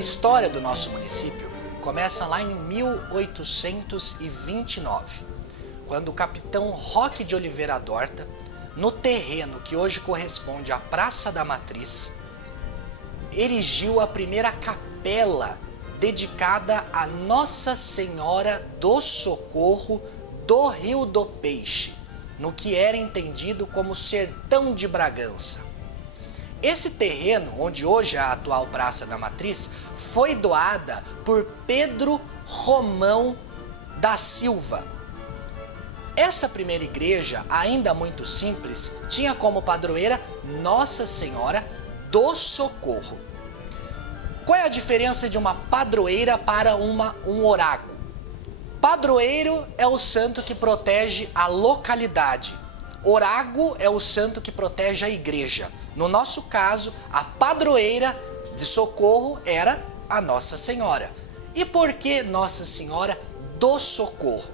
história do nosso município começa lá em 1829, quando o capitão Roque de Oliveira Dorta, no terreno que hoje corresponde à Praça da Matriz, erigiu a primeira capela dedicada a Nossa Senhora do Socorro do Rio do Peixe, no que era entendido como Sertão de Bragança. Esse terreno, onde hoje é a atual Praça da Matriz, foi doada por Pedro Romão da Silva. Essa primeira igreja, ainda muito simples, tinha como padroeira Nossa Senhora do Socorro. Qual é a diferença de uma padroeira para um orágo? Padroeiro é o santo que protege a localidade. Orágo é o santo que protege a igreja. No nosso caso, a padroeira de Socorro era a Nossa Senhora. E por que Nossa Senhora do Socorro?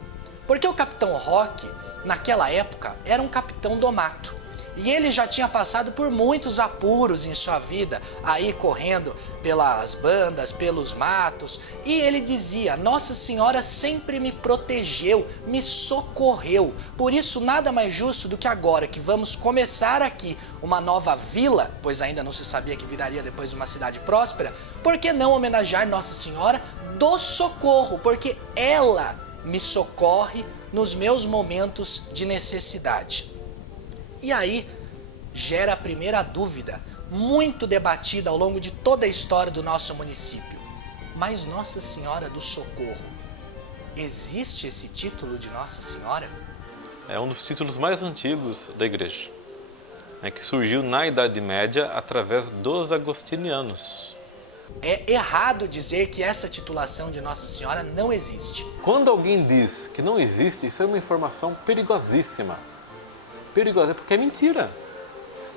Porque o capitão Roque, naquela época, era um capitão do mato. E ele já tinha passado por muitos apuros em sua vida, aí correndo pelas bandas, pelos matos. E ele dizia, Nossa Senhora sempre me protegeu, me socorreu. Por isso, nada mais justo do que agora que vamos começar aqui uma nova vila, pois ainda não se sabia que viraria depois uma cidade próspera, por que não homenagear Nossa Senhora do Socorro? Porque ela me socorre nos meus momentos de necessidade. E aí gera a primeira dúvida, muito debatida ao longo de toda a história do nosso município. Mas Nossa Senhora do Socorro, existe esse título de Nossa Senhora? É um dos títulos mais antigos da igreja, que surgiu na Idade Média através dos agostinianos. É errado dizer que essa titulação de Nossa Senhora não existe. Quando alguém diz que não existe, isso é uma informação perigosíssima. Perigosa, porque é mentira.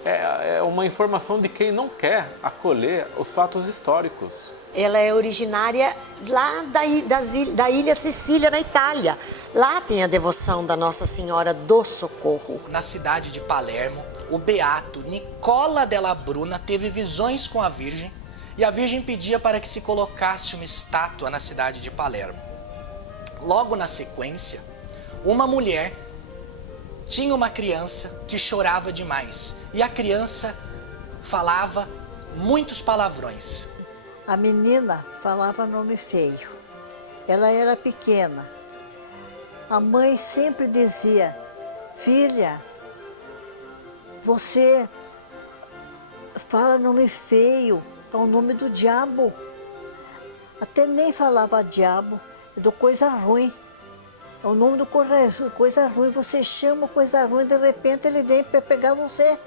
É uma informação de quem não quer acolher os fatos históricos. Ela é originária lá da ilha Sicília, na Itália. Lá tem a devoção da Nossa Senhora do Socorro. Na cidade de Palermo, o beato Nicola della Bruna teve visões com a Virgem e a Virgem pedia para que se colocasse uma estátua na cidade de Palermo. Logo na sequência, uma mulher tinha uma criança que chorava demais e a criança falava muitos palavrões. A menina falava nome feio, ela era pequena. A mãe sempre dizia, filha, você fala nome feio, é o nome do diabo. Até nem falava diabo, é do coisa ruim. É o nome do coisa ruim, você chama coisa ruim, de repente ele vem para pegar você,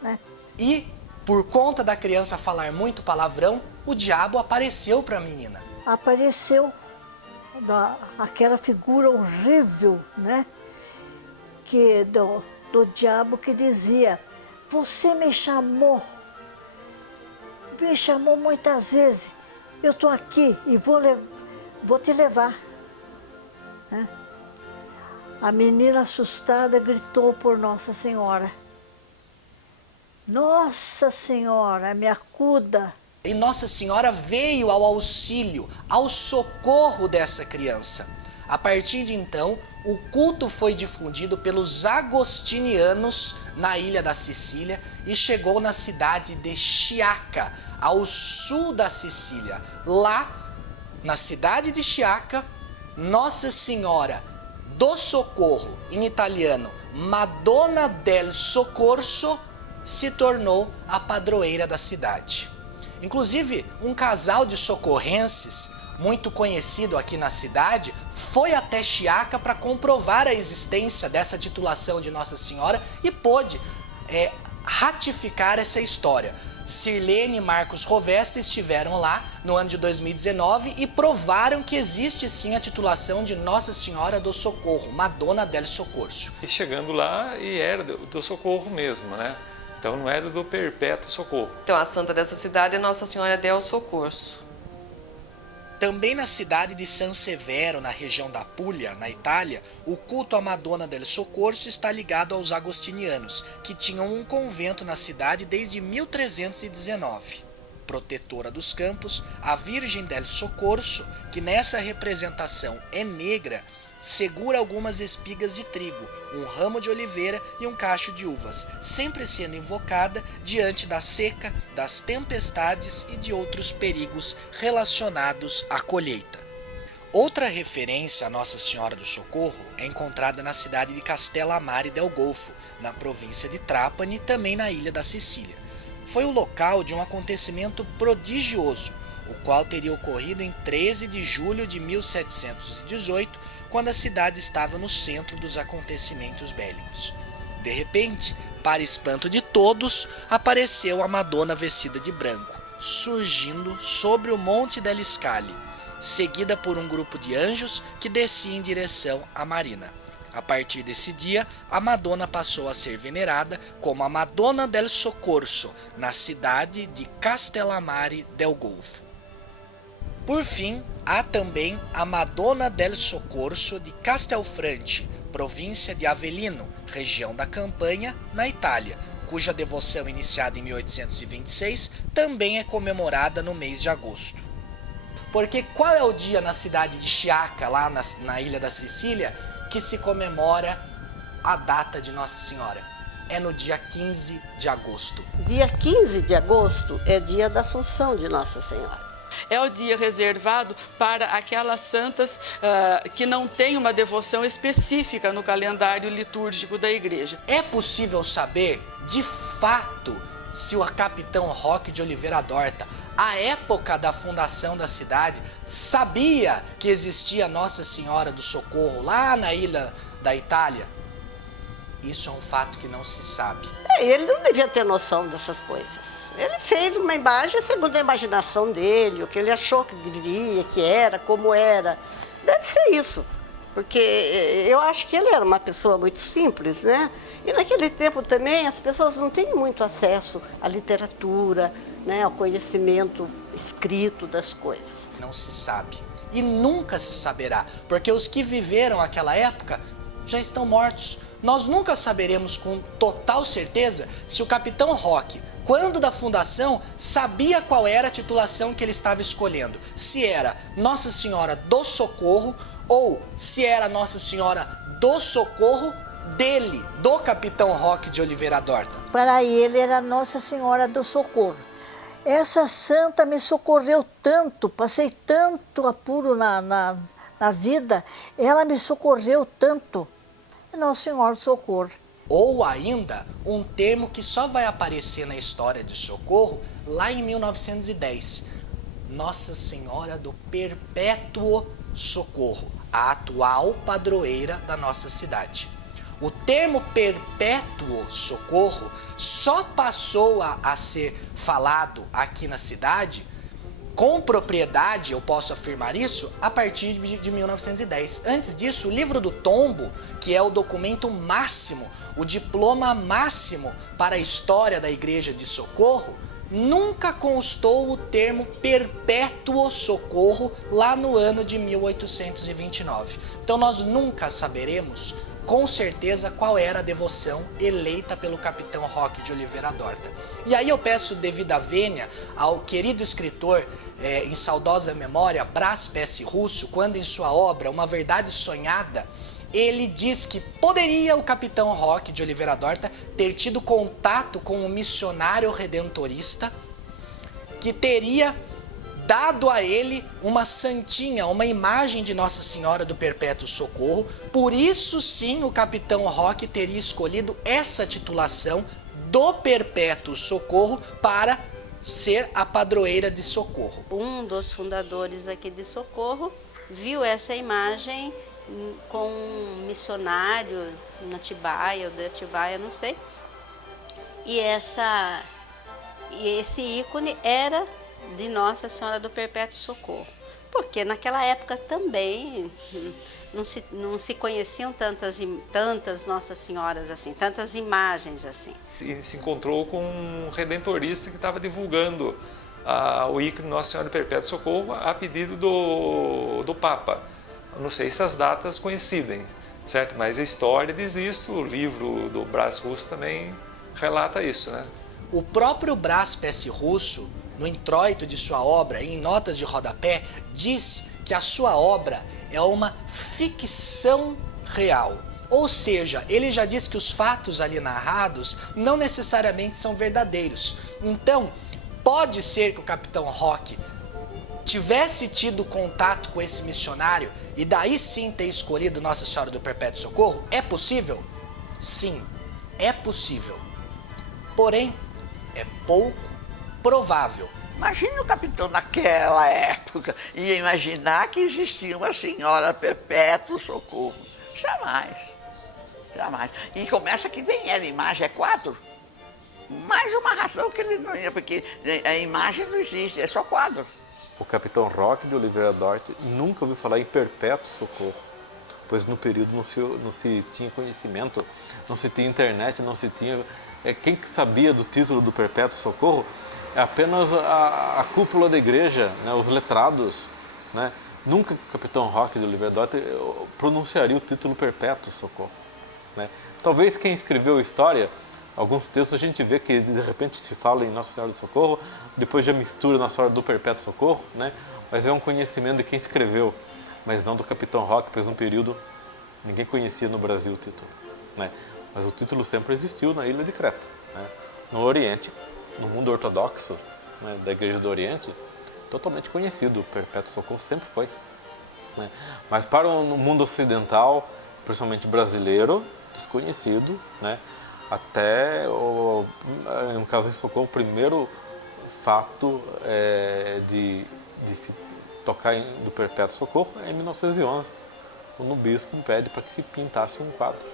né? E, por conta da criança falar muito palavrão, o diabo apareceu para a menina. Apareceu aquela figura horrível, né? Do diabo que dizia, você me chamou muitas vezes, eu estou aqui e vou te levar. Né? A menina assustada gritou por Nossa Senhora. Nossa Senhora, me acuda. E Nossa Senhora veio ao auxílio, ao socorro dessa criança. A partir de então, o culto foi difundido pelos agostinianos na ilha da Sicília e chegou na cidade de Sciacca, ao sul da Sicília. Lá, na cidade de Sciacca, Nossa Senhora do Socorro, em italiano, Madonna del Soccorso, se tornou a padroeira da cidade. Inclusive, um casal de socorrenses, muito conhecido aqui na cidade, foi até Sciacca para comprovar a existência dessa titulação de Nossa Senhora e pôde ratificar essa história. Sirlene e Marcos Rovesta estiveram lá no ano de 2019 e provaram que existe sim a titulação de Nossa Senhora do Socorro, Madonna del Soccorso. E chegando lá, e era do Socorro mesmo, né? Então não era do Perpétuo Socorro. Então a santa dessa cidade é Nossa Senhora del Soccorso. Também na cidade de San Severo, na região da Puglia, na Itália, o culto à Madonna del Soccorso está ligado aos agostinianos, que tinham um convento na cidade desde 1319. protetora dos campos, a Virgem del Socorso, que nessa representação é negra, segura algumas espigas de trigo, um ramo de oliveira e um cacho de uvas, sempre sendo invocada diante da seca, das tempestades e de outros perigos relacionados à colheita. Outra referência a Nossa Senhora do Socorro é encontrada na cidade de Castellammare del Golfo, na província de Trapani, também na ilha da Sicília. Foi o local de um acontecimento prodigioso, o qual teria ocorrido em 13 de julho de 1718, quando a cidade estava no centro dos acontecimentos bélicos. De repente, para espanto de todos, apareceu a Madonna vestida de branco, surgindo sobre o Monte delle Scale, seguida por um grupo de anjos que descia em direção à marina. A partir desse dia, a Madonna passou a ser venerada como a Madonna del Socorso, na cidade de Castellammare del Golfo. Por fim, há também a Madonna del Socorso de Castelfranchi, província de Avellino, região da Campanha, na Itália, cuja devoção iniciada em 1826 também é comemorada no mês de agosto. Porque qual é o dia na cidade de Sciacca, lá na ilha da Sicília, que se comemora a data de Nossa Senhora? É no dia 15 de agosto. Dia 15 de agosto é dia da Assunção de Nossa Senhora. É o dia reservado para aquelas santas que não têm uma devoção específica no calendário litúrgico da igreja. É possível saber, de fato, se o capitão Roque de Oliveira Dorta, à época da fundação da cidade, sabia que existia Nossa Senhora do Socorro lá na ilha da Itália? Isso é um fato que não se sabe. Ele não devia ter noção dessas coisas. Ele fez uma imagem segundo a imaginação dele, o que ele achou que deveria, que era, como era. Deve ser isso, porque eu acho que ele era uma pessoa muito simples, né? E naquele tempo também as pessoas não têm muito acesso à literatura, né, ao conhecimento escrito das coisas. Não se sabe. E nunca se saberá, porque os que viveram aquela época já estão mortos. Nós nunca saberemos com total certeza se o capitão Roque, quando da fundação, sabia qual era a titulação que ele estava escolhendo. Se era Nossa Senhora do Socorro ou se era Nossa Senhora do Socorro dele, do capitão Roque de Oliveira Dorta. Para ele era Nossa Senhora do Socorro. Essa santa me socorreu tanto, passei tanto apuro na vida, ela me socorreu tanto. É Nossa Senhora do Socorro. Ou ainda, um termo que só vai aparecer na história de Socorro lá em 1910. Nossa Senhora do Perpétuo Socorro, a atual padroeira da nossa cidade. O termo Perpétuo Socorro só passou a ser falado aqui na cidade com propriedade, eu posso afirmar isso, a partir de 1910. Antes disso, o Livro do Tombo, que é o documento máximo, o diploma máximo para a história da Igreja de Socorro, nunca constou o termo Perpétuo Socorro lá no ano de 1829. Então nós nunca saberemos com certeza qual era a devoção eleita pelo capitão Roque de Oliveira Dorta. E aí eu peço devida vênia ao querido escritor em saudosa memória, Brás Pesce Russo, quando em sua obra Uma Verdade Sonhada, ele diz que poderia o capitão Roque de Oliveira Dorta ter tido contato com um missionário redentorista que teria dado a ele uma santinha, uma imagem de Nossa Senhora do Perpétuo Socorro. Por isso sim o capitão Roque teria escolhido essa titulação do Perpétuo Socorro para ser a padroeira de Socorro. Um dos fundadores aqui de Socorro viu essa imagem com um missionário na Atibaia, ou de Atibaia, não sei. E esse ícone era de Nossa Senhora do Perpétuo Socorro, porque naquela época também não se conheciam tantas Nossas Senhoras assim, tantas imagens assim. E se encontrou com um redentorista que estava divulgando o ícone Nossa Senhora do Perpétuo Socorro a pedido do Papa. Não sei se as datas coincidem, certo? Mas a história diz isso, o livro do Brás Russo também relata isso, né? O próprio Brás Pesce Russo, no introito de sua obra e em notas de rodapé, diz que a sua obra é uma ficção real. Ou seja, ele já diz que os fatos ali narrados não necessariamente são verdadeiros. Então, pode ser que o Capitão Roque tivesse tido contato com esse missionário e daí sim ter escolhido Nossa Senhora do Perpétuo Socorro? É possível? Sim, é possível. Porém, é pouco provável. Imagina o capitão naquela época ia imaginar que existia uma Senhora Perpétuo Socorro. Jamais, jamais. E começa que nem era imagem, é quadro. Mais uma razão que ele não ia, porque a imagem não existe, é só quadro. O capitão Roque de Oliveira Dort nunca ouviu falar em Perpétuo Socorro, pois no período não se tinha conhecimento, não se tinha internet, não se tinha... Quem sabia do título do Perpétuo Socorro é apenas a cúpula da igreja, né, os letrados. Né? Nunca o capitão Roque de Oliveira Dort pronunciaria o título Perpétuo Socorro. Né? Talvez quem escreveu a história, alguns textos a gente vê que de repente se fala em Nossa Senhora do Socorro, depois já mistura Nossa Senhora do Perpétuo Socorro, né? Mas é um conhecimento de quem escreveu, mas não do capitão Roque, pois num período ninguém conhecia no Brasil o título. Né? Mas o título sempre existiu na ilha de Creta. Né? No Oriente, no mundo ortodoxo, né, da Igreja do Oriente, totalmente conhecido, o Perpétuo Socorro sempre foi. Né? Mas para o mundo ocidental, principalmente brasileiro, desconhecido, né? Até, no caso de Socorro, o primeiro fato de se tocar do Perpétuo Socorro é em 1911, quando o bispo pede para que se pintasse um quadro.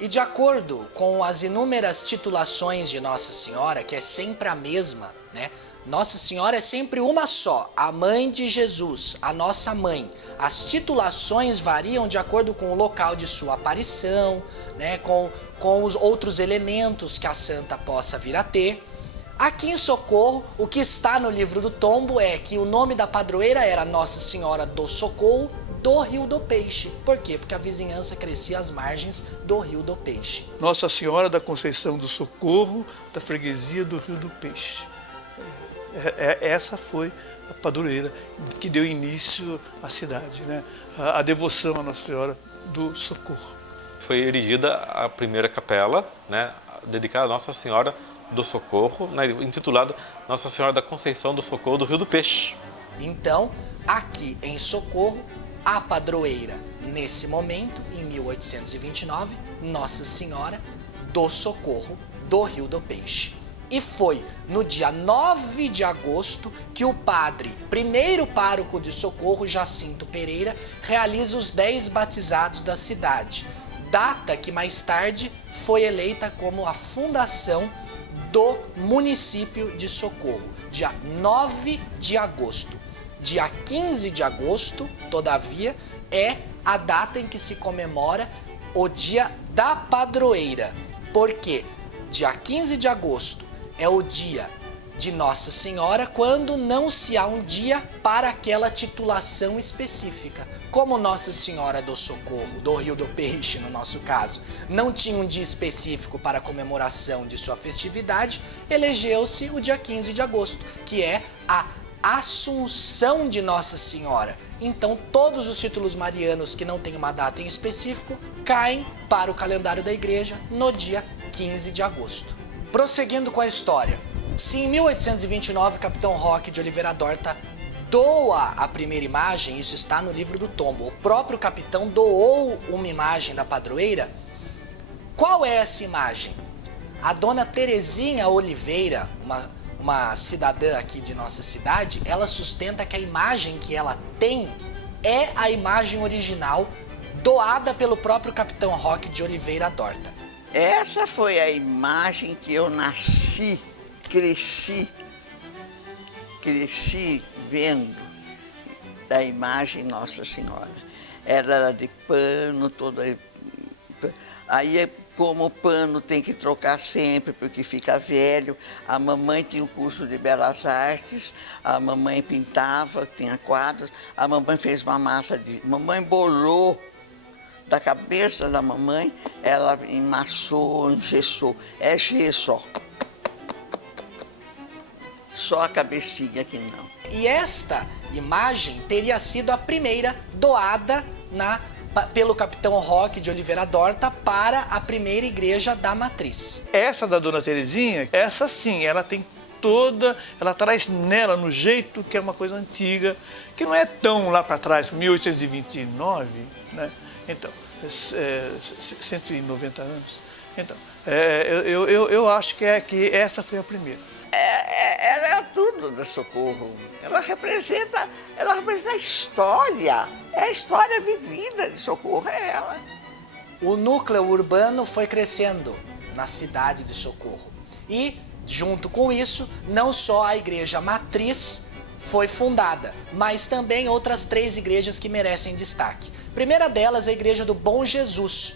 E de acordo com as inúmeras titulações de Nossa Senhora, que é sempre a mesma, né? Nossa Senhora é sempre uma só, a Mãe de Jesus, a nossa mãe. As titulações variam de acordo com o local de sua aparição, né, com os outros elementos que a santa possa vir a ter. Aqui em Socorro, o que está no livro do tombo é que o nome da padroeira era Nossa Senhora do Socorro do Rio do Peixe. Por quê? Porque a vizinhança crescia às margens do Rio do Peixe. Nossa Senhora da Conceição do Socorro, da freguesia do Rio do Peixe. Essa foi a padroeira que deu início à cidade, né? A devoção a Nossa Senhora do Socorro. Foi erigida a primeira capela, né, dedicada a Nossa Senhora do Socorro, né, intitulada Nossa Senhora da Conceição do Socorro do Rio do Peixe. Então, aqui em Socorro, a padroeira, nesse momento, em 1829, Nossa Senhora do Socorro do Rio do Peixe. E foi no dia 9 de agosto que o padre, primeiro pároco de Socorro, Jacinto Pereira, realiza os 10 batizados da cidade, data que mais tarde foi eleita como a fundação do município de Socorro, dia 9 de agosto. Dia 15 de agosto, todavia, é a data em que se comemora o dia da padroeira, porque dia 15 de agosto é o dia de Nossa Senhora quando não se há um dia para aquela titulação específica. Como Nossa Senhora do Socorro, do Rio do Peixe, no nosso caso, não tinha um dia específico para a comemoração de sua festividade, elegeu-se o dia 15 de agosto, que é a Assunção de Nossa Senhora. Então, todos os títulos marianos que não têm uma data em específico caem para o calendário da igreja no dia 15 de agosto. Prosseguindo com a história, se em 1829 Capitão Roque de Oliveira Dorta doa a primeira imagem, isso está no livro do tombo, o próprio capitão doou uma imagem da padroeira, qual é essa imagem? A dona Terezinha Oliveira, uma cidadã aqui de nossa cidade, ela sustenta que a imagem que ela tem é a imagem original doada pelo próprio Capitão Roque de Oliveira Dorta. Essa foi a imagem que eu nasci, cresci vendo da imagem Nossa Senhora. Ela era de pano, toda... Aí, como o pano tem que trocar sempre, porque fica velho, a mamãe tinha o curso de Belas Artes, a mamãe pintava, tinha quadros, a mamãe fez uma massa de... Mamãe bolou da cabeça da mamãe, ela emassou, engessou. É gesso, ó. só a cabecinha que não. E esta imagem teria sido a primeira doada pelo capitão Roque de Oliveira d'Horta para a primeira igreja da Matriz. Essa da Dona Terezinha, essa sim, ela tem ela traz nela, no jeito, que é uma coisa antiga, que não é tão lá para trás, 1829, né? Então, 190 anos. Então, eu acho que essa foi a primeira. Ela é tudo da Socorro. Ela representa a história. É a história vivida de Socorro, é ela. O núcleo urbano foi crescendo na cidade de Socorro. E, junto com isso, não só a igreja matriz foi fundada, mas também outras 3 igrejas que merecem destaque. A primeira delas é a igreja do Bom Jesus.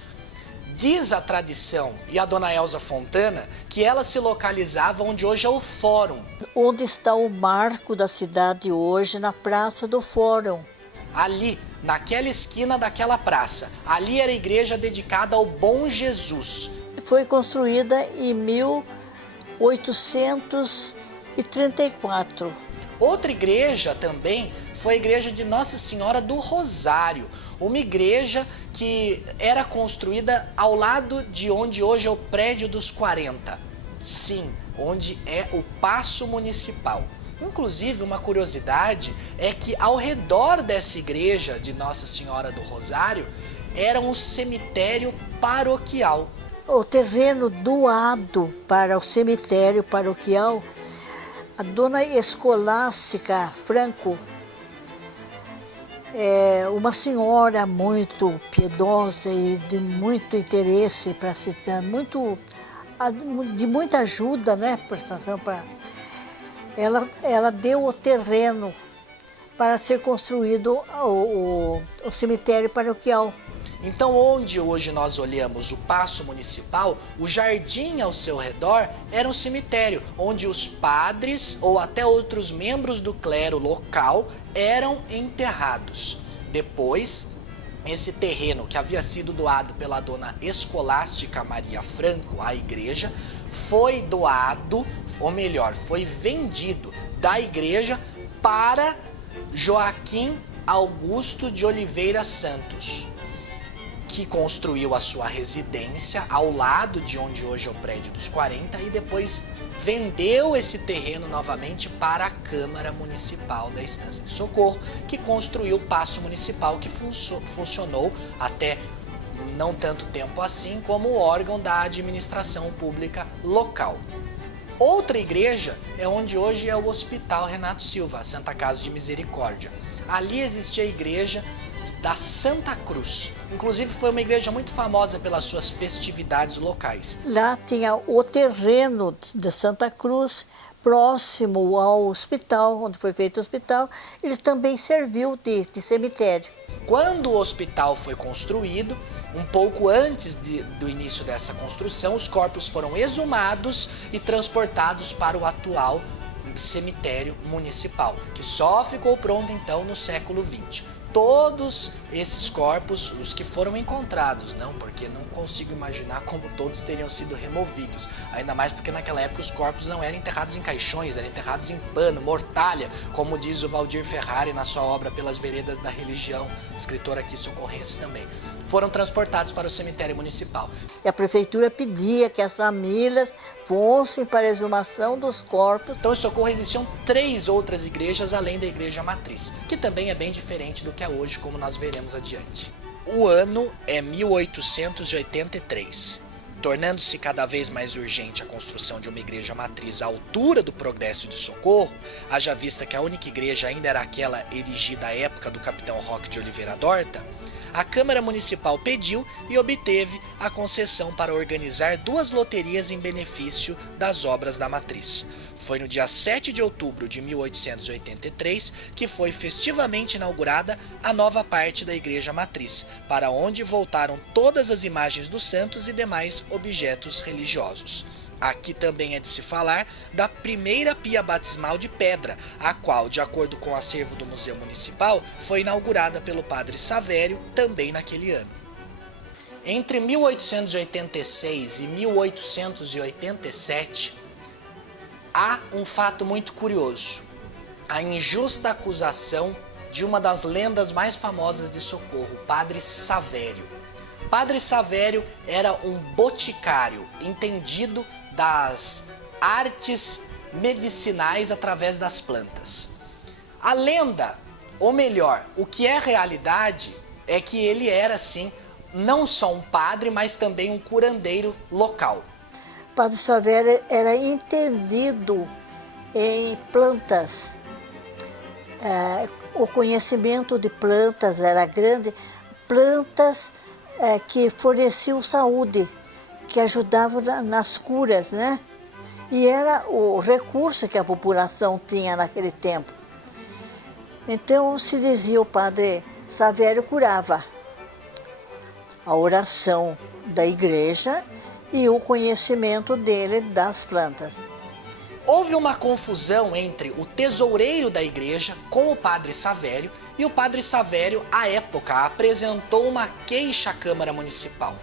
Diz a tradição e a dona Elza Fontana que ela se localizava onde hoje é o Fórum. Onde está o marco da cidade hoje, na Praça do Fórum. Ali, naquela esquina daquela praça, ali era a igreja dedicada ao Bom Jesus. Foi construída em 1834. Outra igreja também foi a igreja de Nossa Senhora do Rosário, uma igreja que era construída ao lado de onde hoje é o Prédio dos 40. Sim, onde é o Paço Municipal. Inclusive, uma curiosidade é que ao redor dessa igreja de Nossa Senhora do Rosário era um cemitério paroquial. O terreno doado para o cemitério paroquial, a dona Escolástica Franco, é uma senhora muito piedosa e de muito interesse para se dar, de muita ajuda, né, prestação para ela deu o terreno para ser construído o cemitério paroquial. Então, onde hoje nós olhamos o Paço Municipal, o jardim ao seu redor era um cemitério, onde os padres ou até outros membros do clero local eram enterrados. Depois, esse terreno que havia sido doado pela dona Escolástica Maria Franco à igreja, foi doado, ou melhor, foi vendido da igreja para Joaquim Augusto de Oliveira Santos, que construiu a sua residência ao lado de onde hoje é o Prédio dos 40 e depois vendeu esse terreno novamente para a Câmara Municipal da Estância de Socorro, que construiu o Paço Municipal, que funcionou até não tanto tempo assim como órgão da administração pública local. Outra igreja é onde hoje é o Hospital Renato Silva, a Santa Casa de Misericórdia. Ali existia a igreja da Santa Cruz. Inclusive foi uma igreja muito famosa pelas suas festividades locais. Lá tinha o terreno da Santa Cruz, próximo ao hospital, onde foi feito o hospital. Ele também serviu de cemitério. Quando o hospital foi construído, um pouco antes do início dessa construção, os corpos foram exumados e transportados para o atual cemitério municipal, que só ficou pronto então no século XX. Todos esses corpos, os que foram encontrados, não, porque não consigo imaginar como todos teriam sido removidos, ainda mais porque naquela época os corpos não eram enterrados em caixões, eram enterrados em pano, mortalha, como diz o Valdir Ferrari na sua obra Pelas Veredas da Religião, escritor aqui socorrense também. Foram transportados para o cemitério municipal. E a prefeitura pedia que as famílias fossem para a exumação dos corpos. Então em Socorro existiam 3 outras igrejas além da igreja matriz, que também é bem diferente do que é hoje, como nós veremos adiante. O ano é 1883. Tornando-se cada vez mais urgente a construção de uma igreja matriz à altura do Progresso de Socorro, haja vista que a única igreja ainda era aquela erigida à época do capitão Roque de Oliveira d'Horta, a Câmara Municipal pediu e obteve a concessão para organizar 2 loterias em benefício das obras da matriz. Foi no dia 7 de outubro de 1883 que foi festivamente inaugurada a nova parte da Igreja Matriz, para onde voltaram todas as imagens dos santos e demais objetos religiosos. Aqui também é de se falar da primeira pia batismal de pedra, a qual, de acordo com o acervo do Museu Municipal, foi inaugurada pelo padre Savério também naquele ano. Entre 1886 e 1887, há um fato muito curioso: a injusta acusação de uma das lendas mais famosas de Socorro, o Padre Savério. Padre Savério era um boticário, entendido das artes medicinais através das plantas. A lenda, ou melhor, o que é realidade, é que ele era, sim, não só um padre, mas também um curandeiro local. Padre Savério era entendido em plantas. O conhecimento de plantas era grande, plantas que forneciam saúde, que ajudavam nas curas, né? E era o recurso que a população tinha naquele tempo. Então se dizia, o Padre Savério curava. A oração da igreja e o conhecimento dele das plantas. Houve uma confusão entre o tesoureiro da igreja com o Padre Savério, e o Padre Savério, à época, apresentou uma queixa à Câmara Municipal.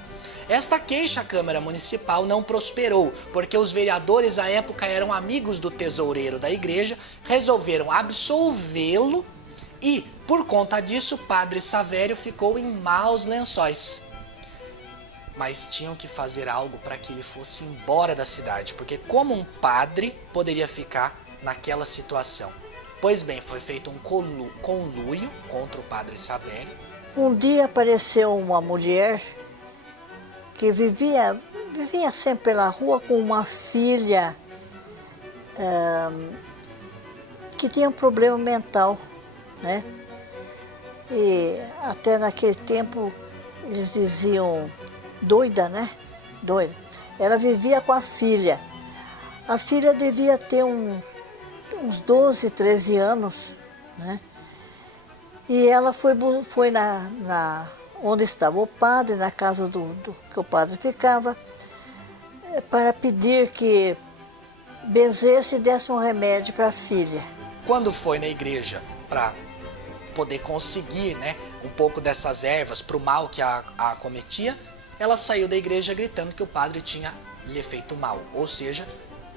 Esta queixa à Câmara Municipal não prosperou, porque os vereadores à época eram amigos do tesoureiro da igreja, resolveram absolvê-lo e, por conta disso, o Padre Savério ficou em maus lençóis. Mas tinham que fazer algo para que ele fosse embora da cidade, porque como um padre poderia ficar naquela situação? Pois bem, foi feito um conluio contra o Padre Savério. Um dia apareceu uma mulher que vivia sempre pela rua com uma filha que tinha um problema mental, né? E até naquele tempo eles diziam doida, né? Doida. Ela vivia com a filha. A filha devia ter uns 12, 13 anos, né? E ela foi onde estava o padre, na casa que o padre ficava, para pedir que benzesse e desse um remédio para a filha. Quando foi na igreja para poder conseguir, né, um pouco dessas ervas para o mal que a acometia, ela saiu da igreja gritando que o padre tinha lhe feito mal, ou seja,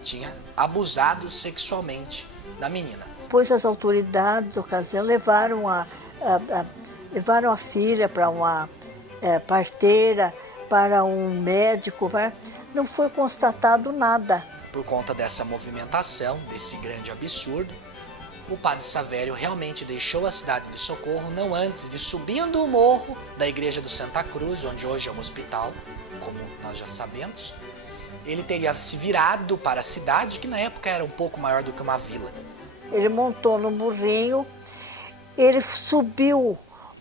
tinha abusado sexualmente da menina. Depois as autoridades da ocasião levaram a filha para uma parteira, para um médico, não foi constatado nada. Por conta dessa movimentação, desse grande absurdo, o Padre Savério realmente deixou a cidade de Socorro não antes de, subindo o morro da igreja do Santa Cruz, onde hoje é um hospital, como nós já sabemos, ele teria se virado para a cidade, que na época era um pouco maior do que uma vila. Ele montou no burrinho, ele subiu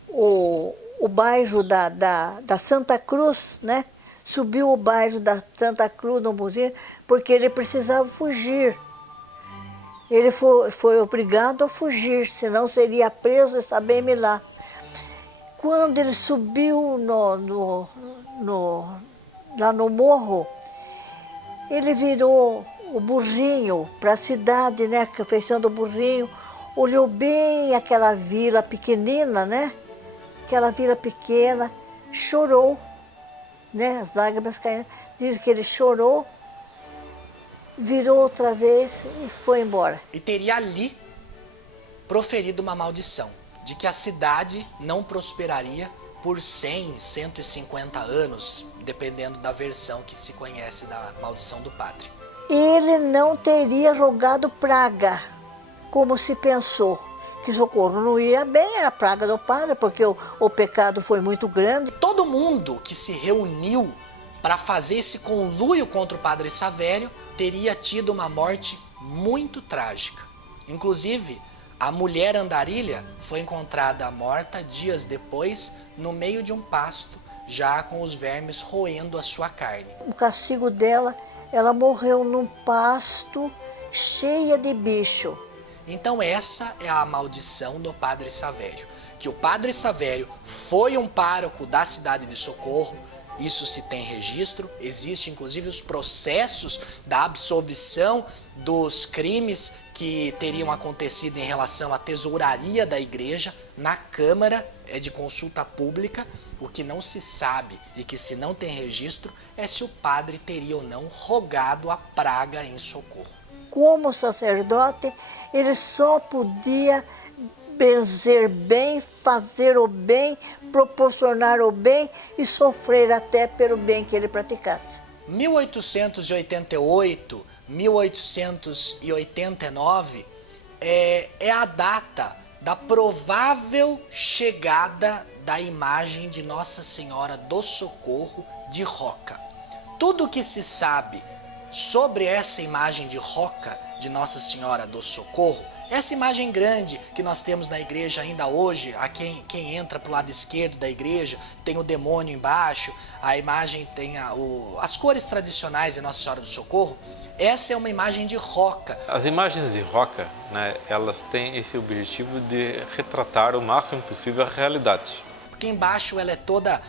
o bairro da Santa Cruz, né? Subiu o bairro da Santa Cruz no burrinho, porque ele precisava fugir. Ele foi obrigado a fugir, senão seria preso e saber-me lá. Quando ele subiu lá no morro, ele virou o burrinho para a cidade, né? Fechando o burrinho, olhou bem aquela vila pequenina, né? Aquela vila pequena, chorou, né? As lágrimas caindo. Diz que ele chorou, virou outra vez e foi embora. E teria ali proferido uma maldição, de que a cidade não prosperaria por 100, 150 anos, dependendo da versão que se conhece da maldição do padre. Ele não teria jogado praga, como se pensou. Que Socorro não ia bem, era a praga do padre, porque o pecado foi muito grande. Todo mundo que se reuniu para fazer esse conluio contra o Padre Savério teria tido uma morte muito trágica. Inclusive, a mulher andarilha foi encontrada morta dias depois no meio de um pasto, já com os vermes roendo a sua carne. O castigo dela, ela morreu num pasto cheia de bicho. Então essa é a maldição do Padre Savério, que o Padre Savério foi um pároco da cidade de Socorro. Isso se tem registro, existe inclusive os processos da absolvição dos crimes que teriam acontecido em relação à tesouraria da igreja na Câmara de Consulta Pública. O que não se sabe e que se não tem registro é se o padre teria ou não rogado a praga em Socorro. como sacerdote, ele só podia benzer bem, fazer o bem, proporcionar o bem e sofrer até pelo bem que ele praticasse. 1888, 1889 é a data da provável chegada da imagem de Nossa Senhora do Socorro de Roca. Tudo que se sabe sobre essa imagem de Roca de Nossa Senhora do Socorro, essa imagem grande que nós temos na igreja ainda hoje, a quem entra para o lado esquerdo da igreja, tem o demônio embaixo, a imagem tem as cores tradicionais de Nossa Senhora do Socorro, essa é uma imagem de Roca. As imagens de Roca, né, elas têm esse objetivo de retratar o máximo possível a realidade. Porque embaixo ela é toda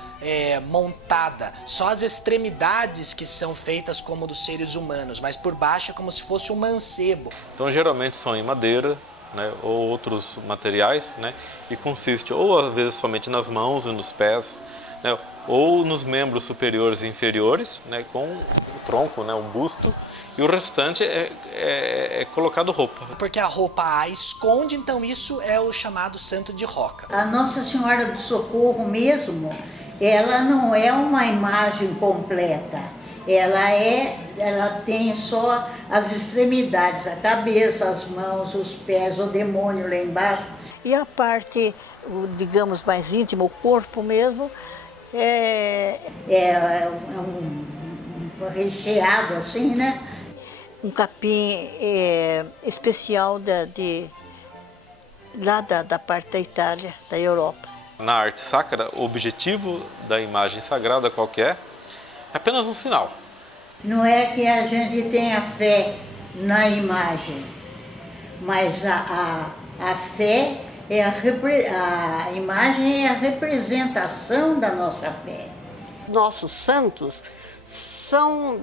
montada, só as extremidades que são feitas como dos seres humanos, mas por baixo é como se fosse um mancebo. Então geralmente são em madeira, né, ou outros materiais, né, e consiste ou às vezes somente nas mãos e nos pés, né, ou nos membros superiores e inferiores, né, com o tronco, né, um busto, e o restante é colocado roupa. Porque a roupa a esconde, então isso é o chamado Santo de Roca. A Nossa Senhora do Socorro mesmo, ela não é uma imagem completa. Ela tem só as extremidades, a cabeça, as mãos, os pés, o demônio lá embaixo. E a parte, digamos, mais íntima, o corpo mesmo, é um recheado assim, né? Um capim especial lá da parte da Itália, da Europa. Na arte sacra, o objetivo da imagem sagrada qualquer é apenas um sinal. Não é que a gente tenha fé na imagem, mas a fé a imagem é a representação da nossa fé. Nossos santos são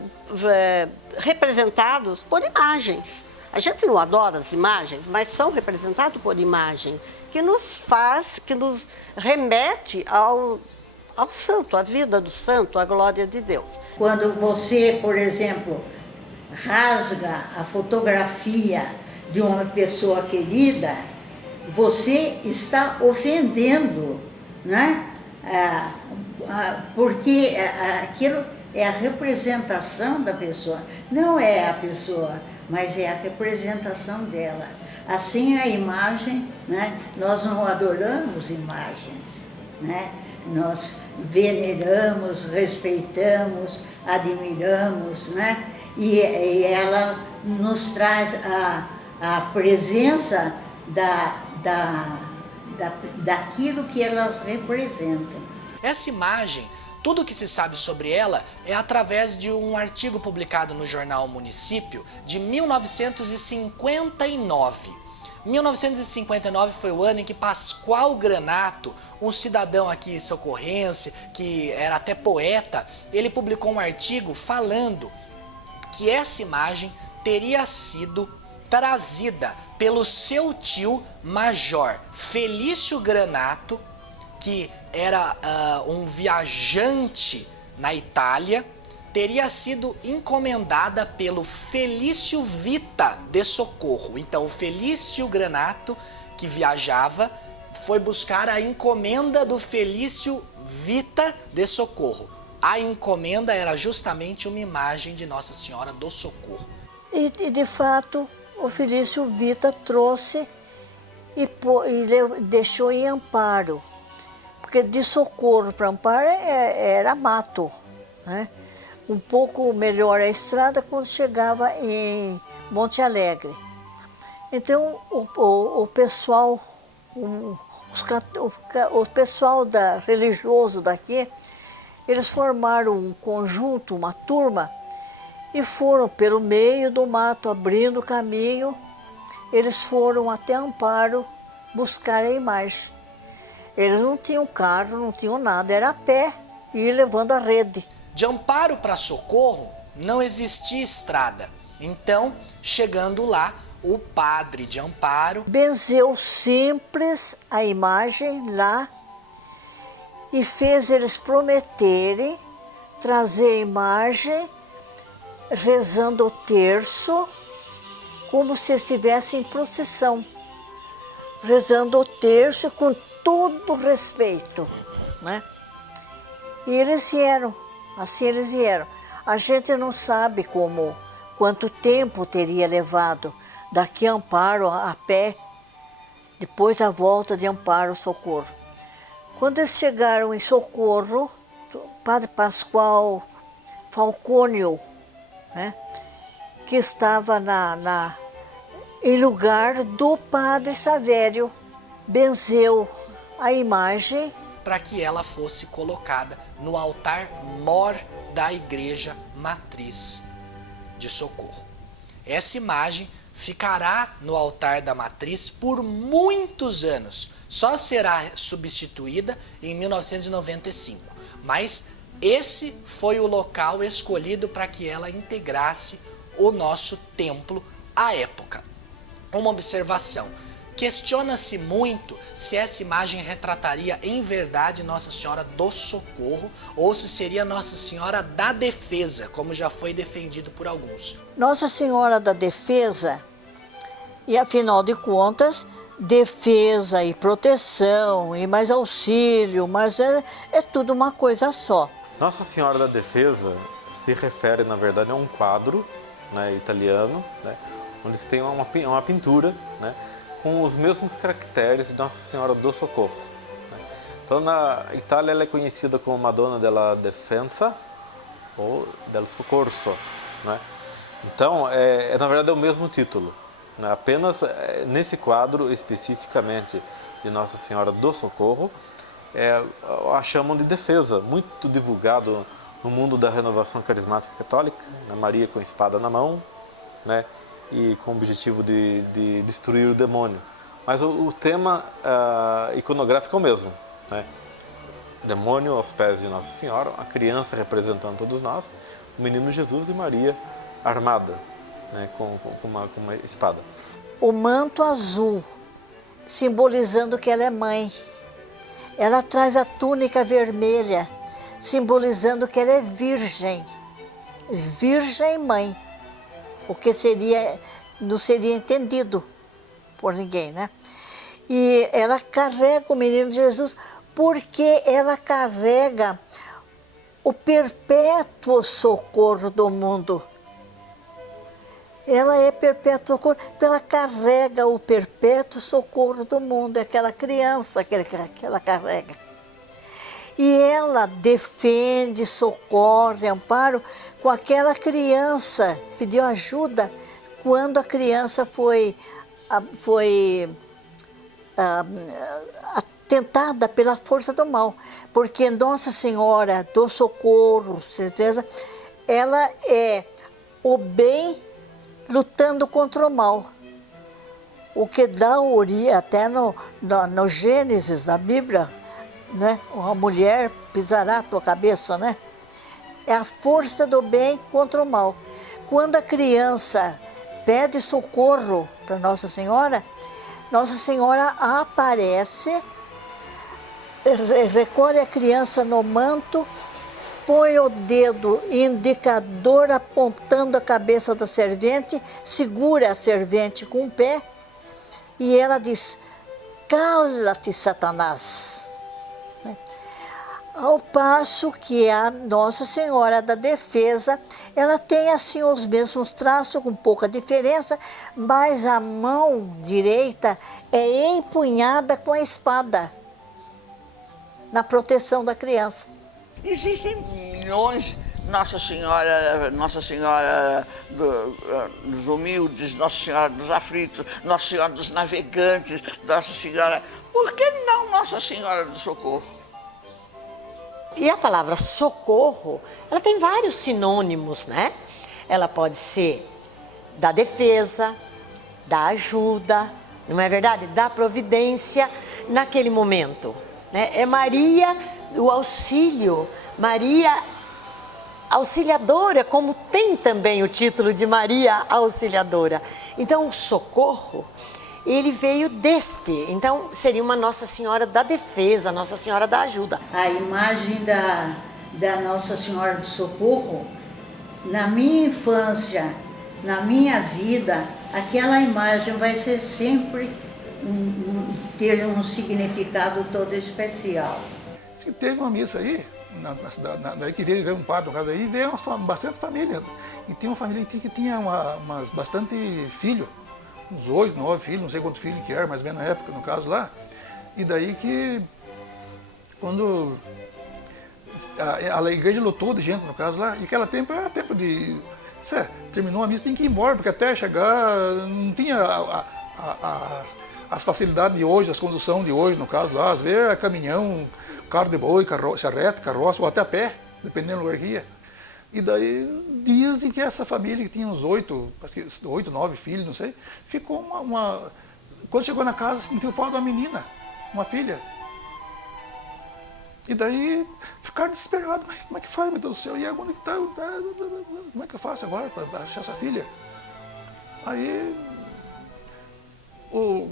representados por imagens. A gente não adora as imagens, mas são representados por imagem, que nos remete ao santo, à vida do santo, à glória de Deus. Quando você, por exemplo, rasga a fotografia de uma pessoa querida, você está ofendendo, né? Porque aquilo é a representação da pessoa, não é a pessoa, mas é a representação dela. Assim a imagem, né? Nós não adoramos imagens, né? Nós veneramos, respeitamos, admiramos, né? E ela nos traz a presença daquilo que elas representam. Essa imagem, tudo que se sabe sobre ela é através de um artigo publicado no jornal Município de 1959. 1959 foi o ano em que Pascoal Granato, um cidadão aqui socorrense, que era até poeta, ele publicou um artigo falando que essa imagem teria sido trazida pelo seu tio Major Felício Granato, que era um viajante na Itália, teria sido encomendada pelo Felício Vita de Socorro. Então, o Felício Granato, que viajava, foi buscar a encomenda do Felício Vita de Socorro. A encomenda era justamente uma imagem de Nossa Senhora do Socorro. E de fato, o Felício Vita trouxe e deixou em Amparo. Porque de Socorro para Amparo era mato, né? Um pouco melhor a estrada quando chegava em Monte Alegre. Então o pessoal, o pessoal religioso daqui, eles formaram um conjunto, uma turma, e foram pelo meio do mato, abrindo caminho. Eles foram até Amparo buscar a imagem. Eles não tinham carro, não tinham nada, era a pé e ir levando a rede. De Amparo para Socorro não existia estrada. Então, chegando lá, o padre de Amparo benzeu simples a imagem lá e fez eles prometerem trazer a imagem rezando o terço como se estivessem em procissão, rezando o terço com todo respeito, né? E eles vieram, assim eles vieram. A gente não sabe quanto tempo teria levado daqui a Amparo a pé, depois a volta de Amparo ao Socorro. Quando eles chegaram em Socorro, o Padre Pascoal Falcônio, né, que estava em lugar do Padre Savério, benzeu a imagem para que ela fosse colocada no altar mor da Igreja Matriz de Socorro. Essa imagem ficará no altar da Matriz por muitos anos, só será substituída em 1995, mas esse foi o local escolhido para que ela integrasse o nosso templo à época. Uma observação: questiona-se muito se essa imagem retrataria em verdade Nossa Senhora do Socorro ou se seria Nossa Senhora da Defesa, como já foi defendido por alguns. Nossa Senhora da Defesa, e afinal de contas, defesa e proteção e mais auxílio, mas é tudo uma coisa só. Nossa Senhora da Defesa se refere, na verdade, a um quadro, né, italiano, né, onde se tem uma pintura, né, com os mesmos caracteres de Nossa Senhora do Socorro. Então, na Itália, ela é conhecida como Madonna della Defensa ou del Soccorso, né? Então, na verdade, é o mesmo título, né? Apenas nesse quadro, especificamente de Nossa Senhora do Socorro, a chamam de defesa, muito divulgado no mundo da renovação carismática católica, né? Maria com a espada na mão, né? E com o objetivo de destruir o demônio. Mas o tema iconográfico é o mesmo, né? Demônio aos pés de Nossa Senhora, a criança representando todos nós, o menino Jesus e Maria armada, né? com uma espada. O manto azul, simbolizando que ela é mãe. Ela traz a túnica vermelha, simbolizando que ela é virgem. Virgem mãe. O que não seria entendido por ninguém, né? E ela carrega o menino Jesus porque ela carrega o perpétuo socorro do mundo. Ela é perpétuo socorro, ela carrega o perpétuo socorro do mundo, é aquela criança que ela carrega. E ela defende, socorre, amparo com aquela criança. Pediu ajuda quando a criança foi atentada pela força do mal. Porque Nossa Senhora do Socorro, certeza, ela é o bem lutando contra o mal. O que dá origem, até no Gênesis, na Bíblia, né? Uma mulher pisará a tua cabeça, né? É a força do bem contra o mal. Quando a criança pede socorro para Nossa Senhora aparece, recolhe a criança no manto, põe o dedo indicador apontando a cabeça da servente, segura a servente com o pé e ela diz: cala-te, Satanás. Ao passo que a Nossa Senhora da Defesa, ela tem assim os mesmos traços, com pouca diferença, mas a mão direita é empunhada com a espada, na proteção da criança. Existem milhões, Nossa Senhora dos humildes, Nossa Senhora dos aflitos, Nossa Senhora dos navegantes, Nossa Senhora... Por que não Nossa Senhora do Socorro? E a palavra socorro, ela tem vários sinônimos, né? Ela pode ser da defesa, da ajuda, não é verdade? Da providência naquele momento, né? É Maria, o auxílio, Maria Auxiliadora, como tem também o título de Maria Auxiliadora. Então, o socorro, ele veio deste, então seria uma Nossa Senhora da Defesa, Nossa Senhora da Ajuda. A imagem da Nossa Senhora do Socorro, na minha infância, na minha vida, aquela imagem vai ser sempre ter um significado todo especial. Se teve uma missa aí, na cidade, que veio um padre, no caso aí, veio bastante família. E tinha uma família que tinha bastante filho, uns 8, 9 filhos, não sei quantos filhos que era, mais ou menos na época, no caso lá. E daí que, quando a igreja lotou de gente, no caso lá, e aquele tempo era tempo de... terminou a missa, tem que ir embora, porque até chegar não tinha as facilidades de hoje, as conduções de hoje, no caso lá, às vezes era caminhão, carro de boi, charrete, carroça, ou até a pé, dependendo do lugar que ia. E daí dizem que essa família, que tinha uns 8, 9 filhos, não sei, ficou quando chegou na casa, sentiu falta de uma menina, uma filha. E daí ficaram desesperados, mas como é que faz, meu Deus do céu? E agora que tá, como é que eu faço agora para achar essa filha? Aí o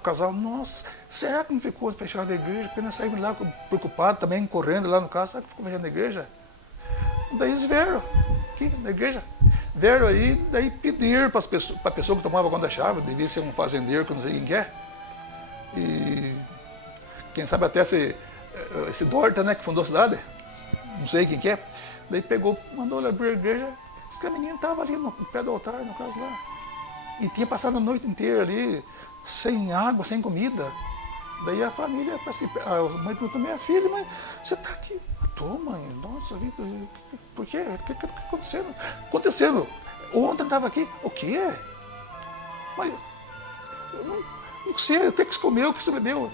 casal, nossa, será que não ficou fechado a igreja? Porque nós saímos lá preocupados, também correndo lá no carro, será que ficou fechando a igreja? Daí eles vieram aqui na igreja, vieram aí, daí pediram para a pessoa que tomava conta da chave, devia ser um fazendeiro que eu não sei quem que é, e quem sabe até esse Dorta, né, que fundou a cidade, não sei quem que é, daí pegou, mandou ele abrir a igreja, disse que a menina estava ali no pé do altar, no caso lá. E tinha passado a noite inteira ali, sem água, sem comida. Daí a família, parece que a mãe perguntou, minha filha, mas você está aqui? Tô, mãe, nossa vida, por quê? O que está acontecendo? Acontecendo. Ontem estava aqui. O quê? Mas, eu não sei, o que você comeu, o que você bebeu?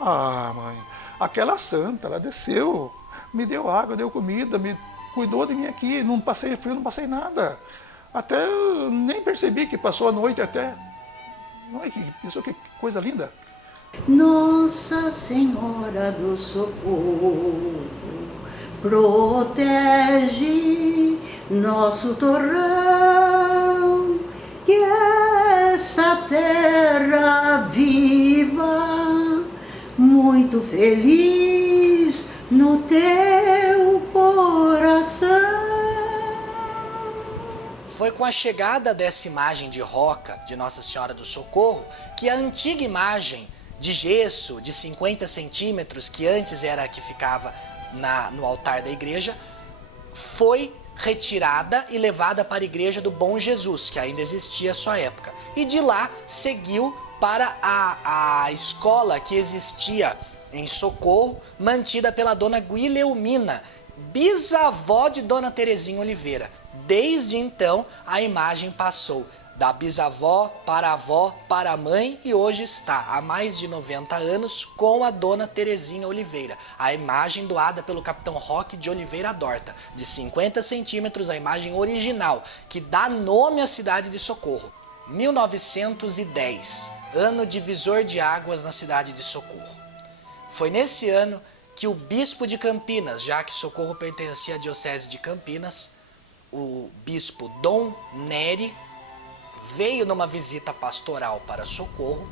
Ah, mãe, aquela santa, ela desceu, me deu água, deu comida, me cuidou de mim aqui, não passei frio, não passei nada. Até nem percebi que passou a noite até. Olha que coisa linda. Nossa Senhora do Socorro, protege nosso torrão, que essa terra viva, muito feliz no teu coração. Foi com a chegada dessa imagem de roca de Nossa Senhora do Socorro que a antiga imagem de gesso de 50 centímetros, que antes era a que ficava no altar da igreja, foi retirada e levada para a igreja do Bom Jesus, que ainda existia à sua época. E de lá seguiu para a escola que existia em Socorro, mantida pela dona Guilhelmina, bisavó de dona Terezinha Oliveira. Desde então, a imagem passou da bisavó para a avó, para a mãe, e hoje está há mais de 90 anos com a dona Terezinha Oliveira. A imagem doada pelo capitão Roque de Oliveira Dorta, de 50 centímetros, a imagem original, que dá nome à cidade de Socorro. 1910, ano divisor de águas na cidade de Socorro. Foi nesse ano que o bispo de Campinas, já que Socorro pertencia à diocese de Campinas, o bispo Dom Nery veio numa visita pastoral para Socorro.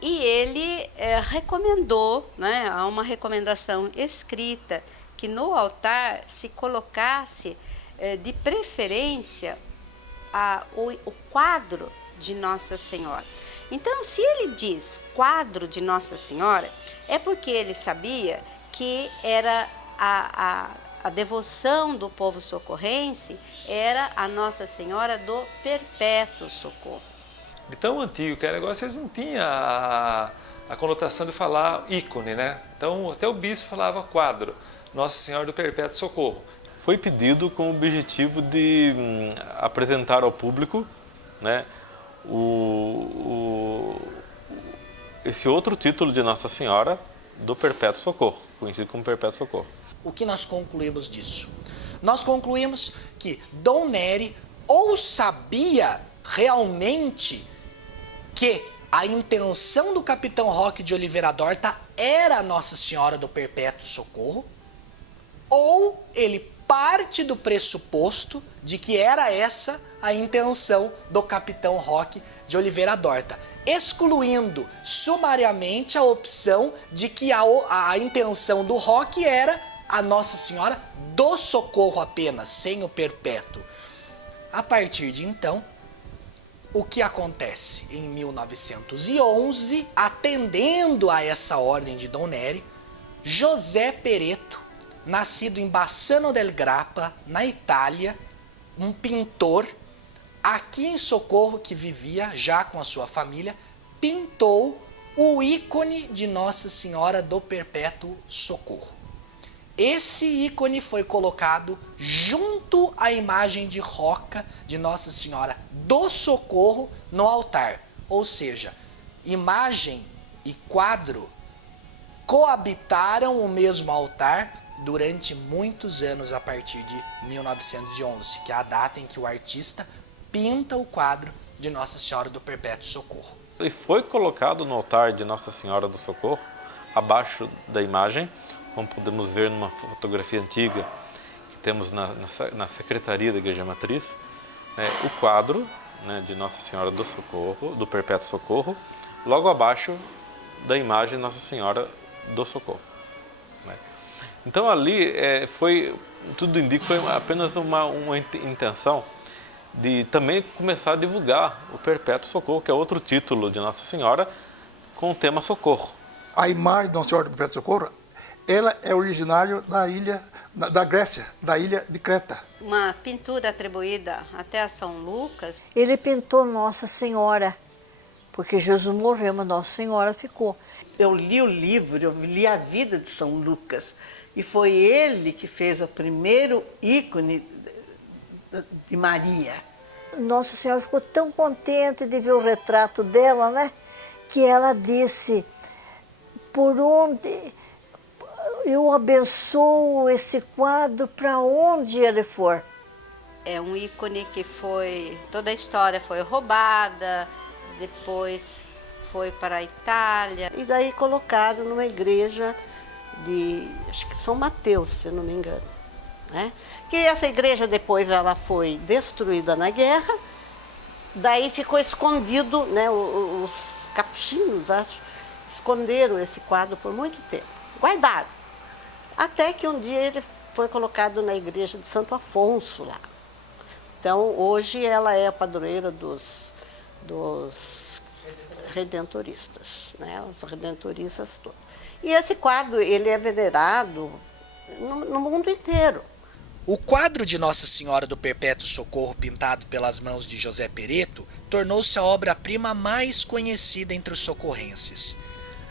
E ele recomendou, né, há uma recomendação escrita, que no altar se colocasse de preferência o quadro de Nossa Senhora. Então, se ele diz quadro de Nossa Senhora, é porque ele sabia que era a devoção do povo socorrense era a Nossa Senhora do Perpétuo Socorro. De tão antigo que era negócio, eles não tinham a conotação de falar ícone, né? Então, até o bispo falava quadro, Nossa Senhora do Perpétuo Socorro. Foi pedido com o objetivo de apresentar ao público, né, esse outro título de Nossa Senhora do Perpétuo Socorro, conhecido como Perpétuo Socorro. O que nós concluímos disso? Nós concluímos que Dom Nery ou sabia realmente que a intenção do capitão Roque de Oliveira Dorta era Nossa Senhora do Perpétuo Socorro, ou ele parte do pressuposto de que era essa a intenção do capitão Roque de Oliveira Dorta, excluindo sumariamente a opção de que a intenção do Roque era a Nossa Senhora do Socorro apenas, sem o Perpétuo. A partir de então, o que acontece? Em 1911, atendendo a essa ordem de Dom Neri, José Peretto, nascido em Bassano del Grappa, na Itália, um pintor, aqui em Socorro, que vivia já com a sua família, pintou o ícone de Nossa Senhora do Perpétuo Socorro. Esse ícone foi colocado junto à imagem de roca de Nossa Senhora do Socorro no altar. Ou seja, imagem e quadro coabitaram o mesmo altar durante muitos anos, a partir de 1911, que é a data em que o artista pinta o quadro de Nossa Senhora do Perpétuo Socorro. E foi colocado no altar de Nossa Senhora do Socorro, abaixo da imagem, como podemos ver numa fotografia antiga que temos na secretaria da Igreja Matriz, o quadro, né, de Nossa Senhora do Socorro, do Perpétuo Socorro, logo abaixo da imagem de Nossa Senhora do Socorro. Né? Então ali tudo indica que foi apenas uma intenção de também começar a divulgar o Perpétuo Socorro, que é outro título de Nossa Senhora com o tema Socorro. A imagem de Nossa Senhora do Perpétuo Socorro, ela é originária da Grécia, da ilha de Creta. Uma pintura atribuída até a São Lucas. Ele pintou Nossa Senhora, porque Jesus morreu, mas Nossa Senhora ficou. Eu li o livro, eu li a vida de São Lucas, e foi ele que fez o primeiro ícone de Maria. Nossa Senhora ficou tão contente de ver o retrato dela, né? Que ela disse, por onde eu abençoo esse quadro para onde ele for. É um ícone que toda a história foi roubada, depois foi para a Itália. E daí colocaram numa igreja acho que São Mateus, se não me engano. Né? Que essa igreja depois ela foi destruída na guerra, daí ficou escondido, né? Os capuchinhos, acho, esconderam esse quadro por muito tempo, guardaram. Até que um dia ele foi colocado na igreja de Santo Afonso lá. Então hoje ela é a padroeira dos redentoristas, né? Os redentoristas todos. E esse quadro ele é venerado no mundo inteiro. O quadro de Nossa Senhora do Perpétuo Socorro, pintado pelas mãos de José Peretto, tornou-se a obra-prima mais conhecida entre os socorrenses.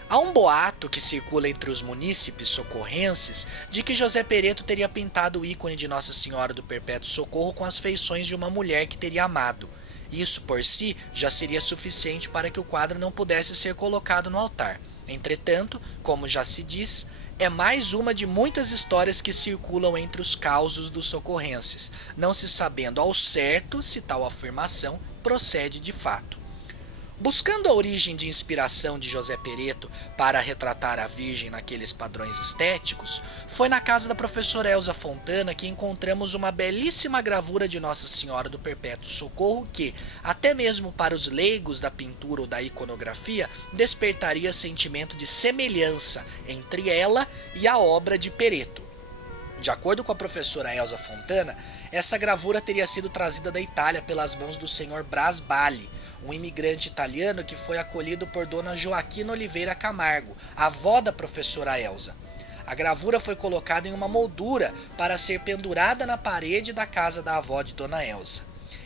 Há um boato que circula entre os munícipes socorrenses de que José Peretto teria pintado o ícone de Nossa Senhora do Perpétuo Socorro com as feições de uma mulher que teria amado. Isso por si já seria suficiente para que o quadro não pudesse ser colocado no altar. Entretanto, como já se diz, é mais uma de muitas histórias que circulam entre os causos dos socorrenses, não se sabendo ao certo se tal afirmação procede de fato. Buscando a origem de inspiração de José Peretto para retratar a Virgem naqueles padrões estéticos, foi na casa da professora Elza Fontana que encontramos uma belíssima gravura de Nossa Senhora do Perpétuo Socorro que, até mesmo para os leigos da pintura ou da iconografia, despertaria sentimento de semelhança entre ela e a obra de Peretto. De acordo com a professora Elza Fontana, essa gravura teria sido trazida da Itália pelas mãos do senhor Bras Bali, um imigrante italiano que foi acolhido por Dona Joaquina Oliveira Camargo, avó da professora Elza. A gravura foi colocada em uma moldura para ser pendurada na parede da casa da avó de Dona Elza.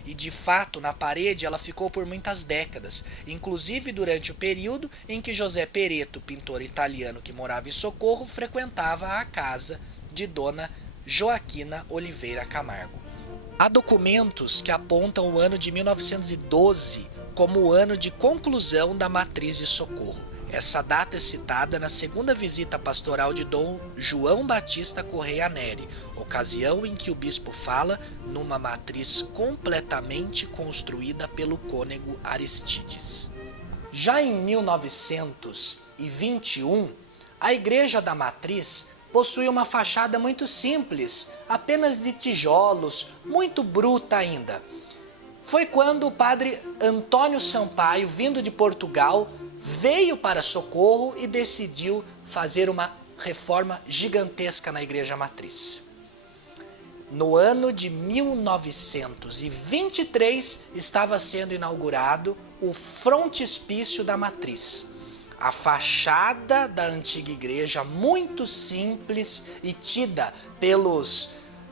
E de fato, na parede ela ficou por muitas décadas, inclusive durante o período em que José Peretto, pintor italiano que morava em Socorro, frequentava a casa de Dona Joaquina Oliveira Camargo. Há documentos que apontam o ano de 1912 como o ano de conclusão da matriz de Socorro. Essa data é citada na segunda visita pastoral de Dom João Batista Correia Neri, ocasião em que o bispo fala numa matriz completamente construída pelo cônego Aristides. Já em 1921, a Igreja da Matriz possui uma fachada muito simples, apenas de tijolos, muito bruta ainda. Foi quando o padre Antônio Sampaio, vindo de Portugal, veio para Socorro e decidiu fazer uma reforma gigantesca na Igreja Matriz. no ano de 1923, estava sendo inaugurado o frontispício da matriz. A fachada da antiga igreja, muito simples e tida pelos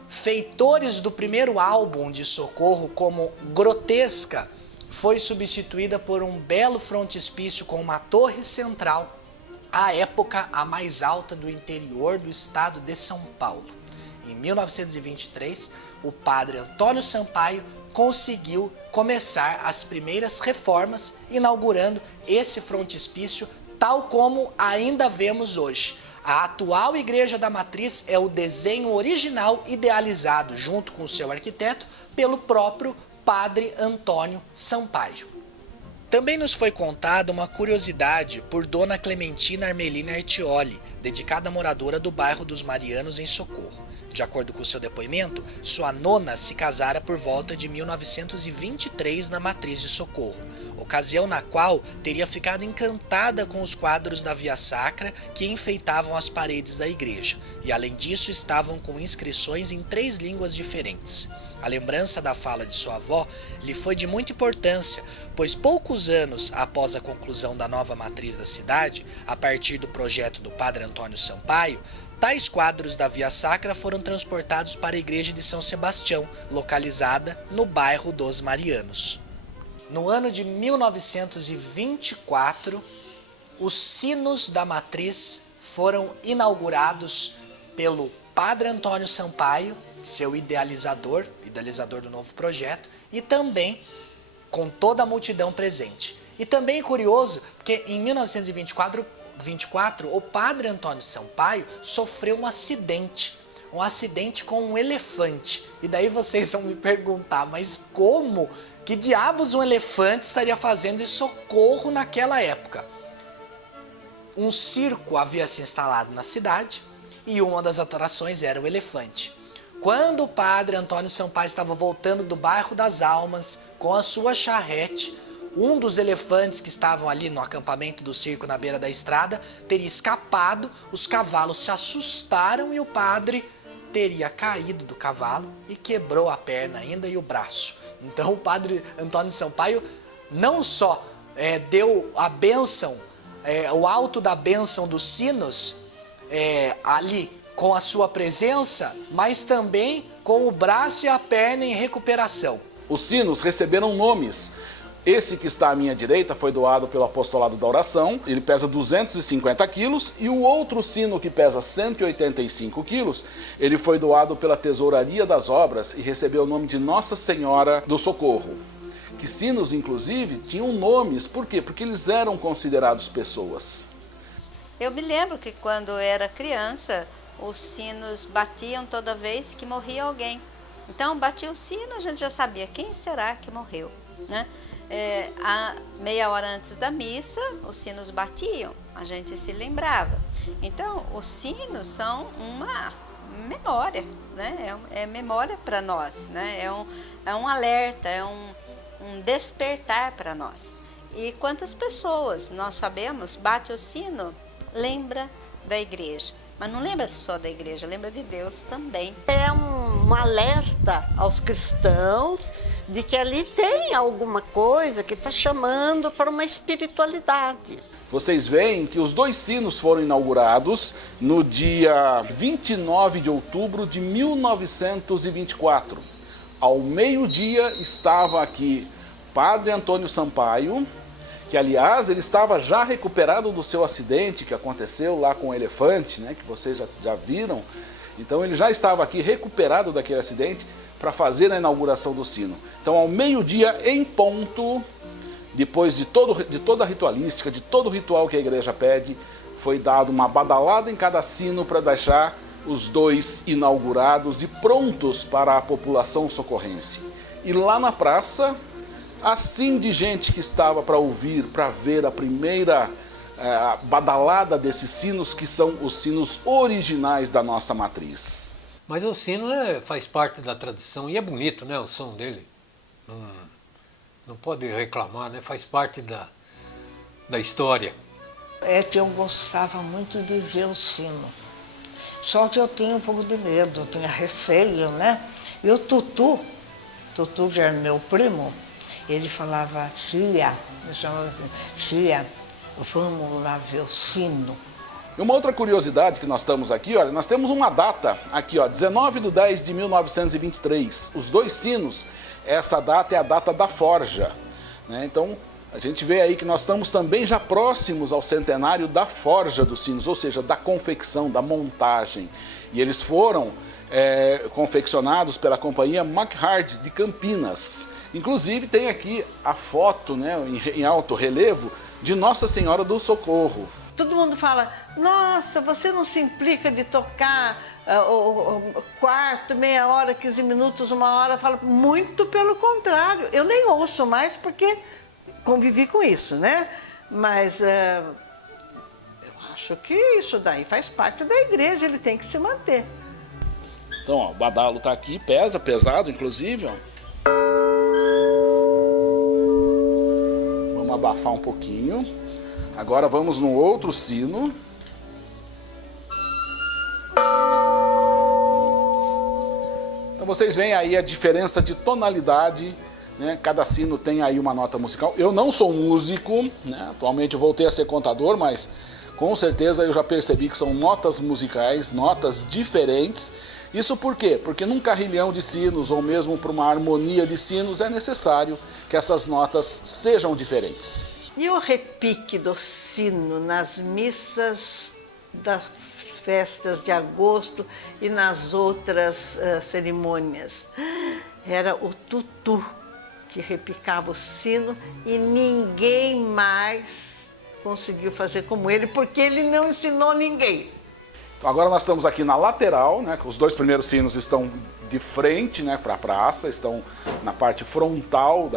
feitores do primeiro álbum de Socorro como grotesca, foi substituída por um belo frontispício com uma torre central, à época a mais alta do interior do estado de São Paulo. Em 1923, o padre Antônio Sampaio conseguiu começar as primeiras reformas, inaugurando esse frontispício tal como ainda vemos hoje. A atual Igreja da Matriz é o desenho original idealizado, junto com o seu arquiteto, pelo próprio padre Antônio Sampaio. Também nos foi contada uma curiosidade por Dona Clementina Armelina Artioli, dedicada moradora do bairro dos Marianos, em Socorro. De acordo com seu depoimento, sua nona se casara por volta de 1923 na Matriz de Socorro, ocasião na qual teria ficado encantada com os quadros da Via Sacra que enfeitavam as paredes da igreja, e além disso estavam com inscrições em 3 línguas diferentes. A lembrança da fala de sua avó lhe foi de muita importância, pois poucos anos após a conclusão da nova matriz da cidade, a partir do projeto do padre Antônio Sampaio, tais quadros da Via Sacra foram transportados para a igreja de São Sebastião, localizada no bairro dos Marianos. No ano de 1924, os sinos da matriz foram inaugurados pelo padre Antônio Sampaio, seu idealizador do novo projeto, e também com toda a multidão presente. E também curioso, porque em 1924, o padre Antônio Sampaio sofreu um acidente com um elefante. E daí vocês vão me perguntar, mas como? Que diabos um elefante estaria fazendo em Socorro naquela época? Um circo havia se instalado na cidade e uma das atrações era o elefante. Quando o padre Antônio Sampaio estava voltando do bairro das Almas com a sua charrete, um dos elefantes que estavam ali no acampamento do circo na beira da estrada teria escapado, os cavalos se assustaram e o padre teria caído do cavalo e quebrou a perna ainda e o braço. Então o padre Antônio Sampaio não só deu a bênção, o alto da bênção dos sinos ali com a sua presença, mas também com o braço e a perna em recuperação. Os sinos receberam nomes. Esse que está à minha direita foi doado pelo Apostolado da Oração, ele pesa 250 quilos, e o outro sino que pesa 185 quilos, ele foi doado pela Tesouraria das Obras e recebeu o nome de Nossa Senhora do Socorro. Que sinos, inclusive, tinham nomes. Por quê? Porque eles eram considerados pessoas. Eu me lembro que quando eu era criança, os sinos batiam toda vez que morria alguém. Então, batia o sino, a gente já sabia quem será que morreu, né? A meia hora antes da missa, os sinos batiam, a gente se lembrava. Então, os sinos são uma memória, né? É memória para nós, né? É um alerta, é um despertar para nós. E quantas pessoas nós sabemos, bate o sino, lembra da igreja. Mas não lembra só da igreja, lembra de Deus também. É um alerta aos cristãos de que ali tem alguma coisa que está chamando para uma espiritualidade. Vocês veem que os 2 sinos foram inaugurados no dia 29 de outubro de 1924. Ao meio-dia estava aqui Padre Antônio Sampaio, que aliás ele estava já recuperado do seu acidente que aconteceu lá com o elefante, né, que vocês já viram. Então ele já estava aqui recuperado daquele acidente para fazer a inauguração do sino. Então ao meio-dia em ponto, depois de toda a ritualística, de todo o ritual que a igreja pede, foi dado uma badalada em cada sino para deixar os 2 inaugurados e prontos para a população socorrense. E lá na praça, assim de gente que estava para ouvir, para ver a primeira badalada desses sinos, que são os sinos originais da nossa matriz. Mas o sino faz parte da tradição e é bonito, né, o som dele. Não pode reclamar, né, faz parte da história. É que eu gostava muito de ver o sino. Só que eu tinha um pouco de medo, eu tinha receio, né? E o Tutu, que era meu primo, ele falava, Fia, eu chamava Fia, vamos lá ver o sino. E uma outra curiosidade que nós estamos aqui, olha, nós temos uma data aqui, ó, 19/10/1923. Os 2 sinos, essa data é a data da forja, né? Então, a gente vê aí que nós estamos também já próximos ao centenário da forja dos sinos, ou seja, da confecção, da montagem. E eles foram confeccionados pela companhia McHard de Campinas. Inclusive tem aqui a foto, né, em alto relevo de Nossa Senhora do Socorro. Todo mundo fala, nossa, você não se implica de tocar o quarto, meia hora, 15 minutos, 1 hora. Eu falo, muito pelo contrário. Eu nem ouço mais porque convivi com isso, né? Mas eu acho que isso daí faz parte da igreja, ele tem que se manter. Então, ó, o badalo tá aqui, pesado, inclusive, ó. Vamos abafar um pouquinho. Agora vamos no outro sino. Então vocês veem aí a diferença de tonalidade, né? Cada sino tem aí uma nota musical. Eu não sou músico, né? Atualmente eu voltei a ser contador, mas com certeza eu já percebi que são notas musicais, notas diferentes. Isso por quê? Porque num carrilhão de sinos, ou mesmo para uma harmonia de sinos, é necessário que essas notas sejam diferentes. E o repique do sino nas missas das festas de agosto e nas outras cerimônias? Era o Tutu que repicava o sino e ninguém mais conseguiu fazer como ele, porque ele não ensinou ninguém. Então agora nós estamos aqui na lateral, né? Os 2 primeiros sinos estão de frente, né, para a praça, estão na parte frontal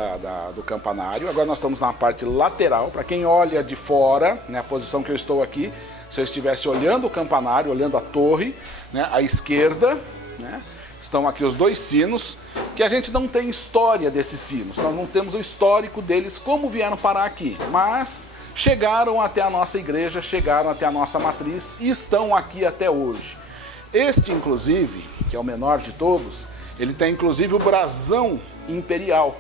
do campanário. Agora nós estamos na parte lateral. Para quem olha de fora, né, a posição que eu estou aqui, se eu estivesse olhando o campanário, olhando a torre, né, à esquerda, né, estão aqui os 2 sinos, que a gente não tem história desses sinos, nós não temos o histórico deles, como vieram parar aqui, mas chegaram até a nossa igreja, chegaram até a nossa matriz e estão aqui até hoje. Este, inclusive, que é o menor de todos, ele tem inclusive o brasão imperial.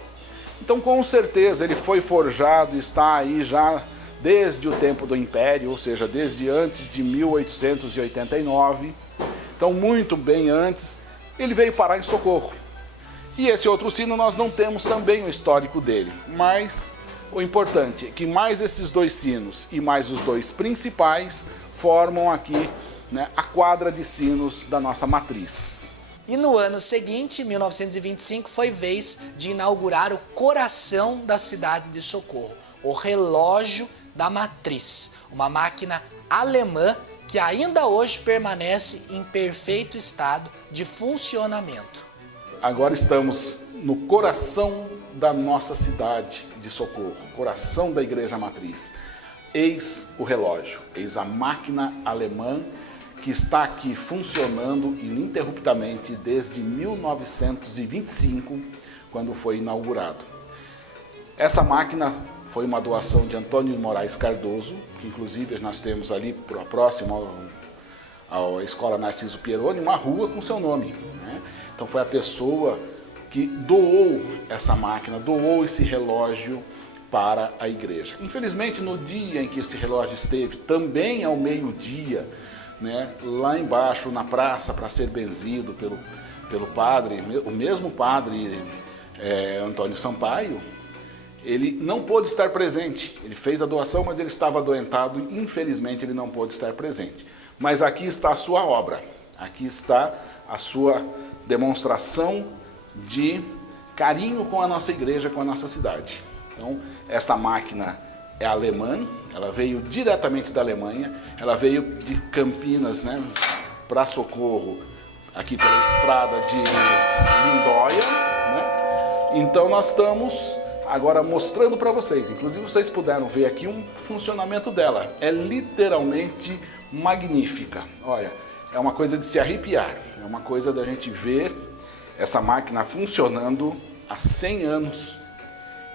Então, com certeza, ele foi forjado e está aí já desde o tempo do Império, ou seja, desde antes de 1889. Então, muito bem antes, ele veio parar em Socorro. E esse outro sino nós não temos também o histórico dele, mas o importante é que mais esses 2 sinos e mais os 2 principais formam aqui, né, a quadra de sinos da nossa matriz. E no ano seguinte, 1925, foi vez de inaugurar o coração da cidade de Socorro, o relógio da matriz, uma máquina alemã que ainda hoje permanece em perfeito estado de funcionamento. Agora estamos no coração da nossa cidade de Socorro, coração da Igreja Matriz. Eis o relógio, eis a máquina alemã que está aqui funcionando ininterruptamente desde 1925, quando foi inaugurado. Essa máquina foi uma doação de Antônio Moraes Cardoso, que inclusive nós temos ali próximo à Escola Narciso Pieroni, uma rua com seu nome, né? Então foi a pessoa que doou essa máquina, doou esse relógio para a igreja. Infelizmente, no dia em que esse relógio esteve, também ao meio-dia, né, lá embaixo na praça para ser benzido pelo padre, o mesmo padre Antônio Sampaio, ele não pôde estar presente. Ele fez a doação, mas ele estava adoentado e infelizmente ele não pôde estar presente. Mas aqui está a sua obra, aqui está a sua demonstração de carinho com a nossa igreja, com a nossa cidade. Então, essa máquina é alemã, ela veio diretamente da Alemanha, ela veio de Campinas, né, para Socorro, aqui pela estrada de Lindóia, né? Então nós estamos agora mostrando para vocês, inclusive vocês puderam ver aqui um funcionamento dela, é literalmente magnífica. Olha, é uma coisa de se arrepiar, é uma coisa da gente ver essa máquina funcionando há 100 anos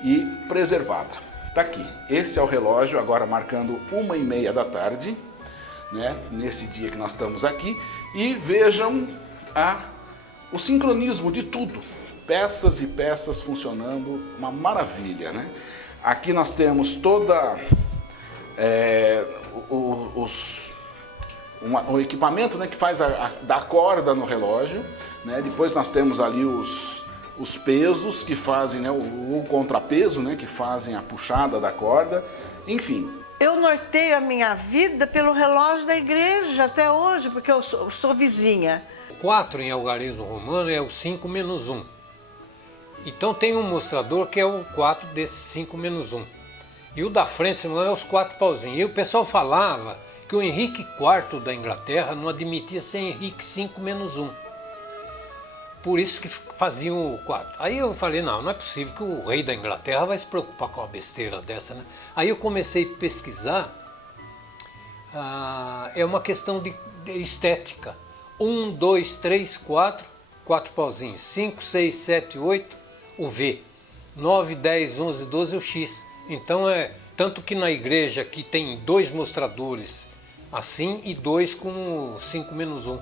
e preservada. Está aqui, esse é o relógio, agora marcando 1h30 da tarde. né, nesse dia que nós estamos aqui, e vejam o sincronismo de tudo. Peças e peças funcionando, uma maravilha, né? Aqui nós temos toda o equipamento, né, que faz da corda no relógio, né? Depois nós temos ali os pesos que fazem, né, o contrapeso, né, que fazem a puxada da corda, enfim. Eu norteio a minha vida pelo relógio da igreja até hoje, porque eu sou vizinha. 4 em algarismo romano é o 5 menos 1. Então tem um mostrador que é o 4 desse 5 menos 1. E o da frente, senão, é os 4 pauzinhos. E o pessoal falava que o Henrique IV da Inglaterra não admitia ser Henrique 5 menos 1. Por isso que faziam o 4. Aí eu falei, não é possível que o rei da Inglaterra vai se preocupar com uma besteira dessa, né? Aí eu comecei a pesquisar, é uma questão de estética. 1, 2, 3, 4, 4 pauzinhos. 5, 6, 7, 8, o V. 9, 10, 11, 12, o X. Então tanto que na igreja aqui tem 2 mostradores assim e 2 com 5 menos 1.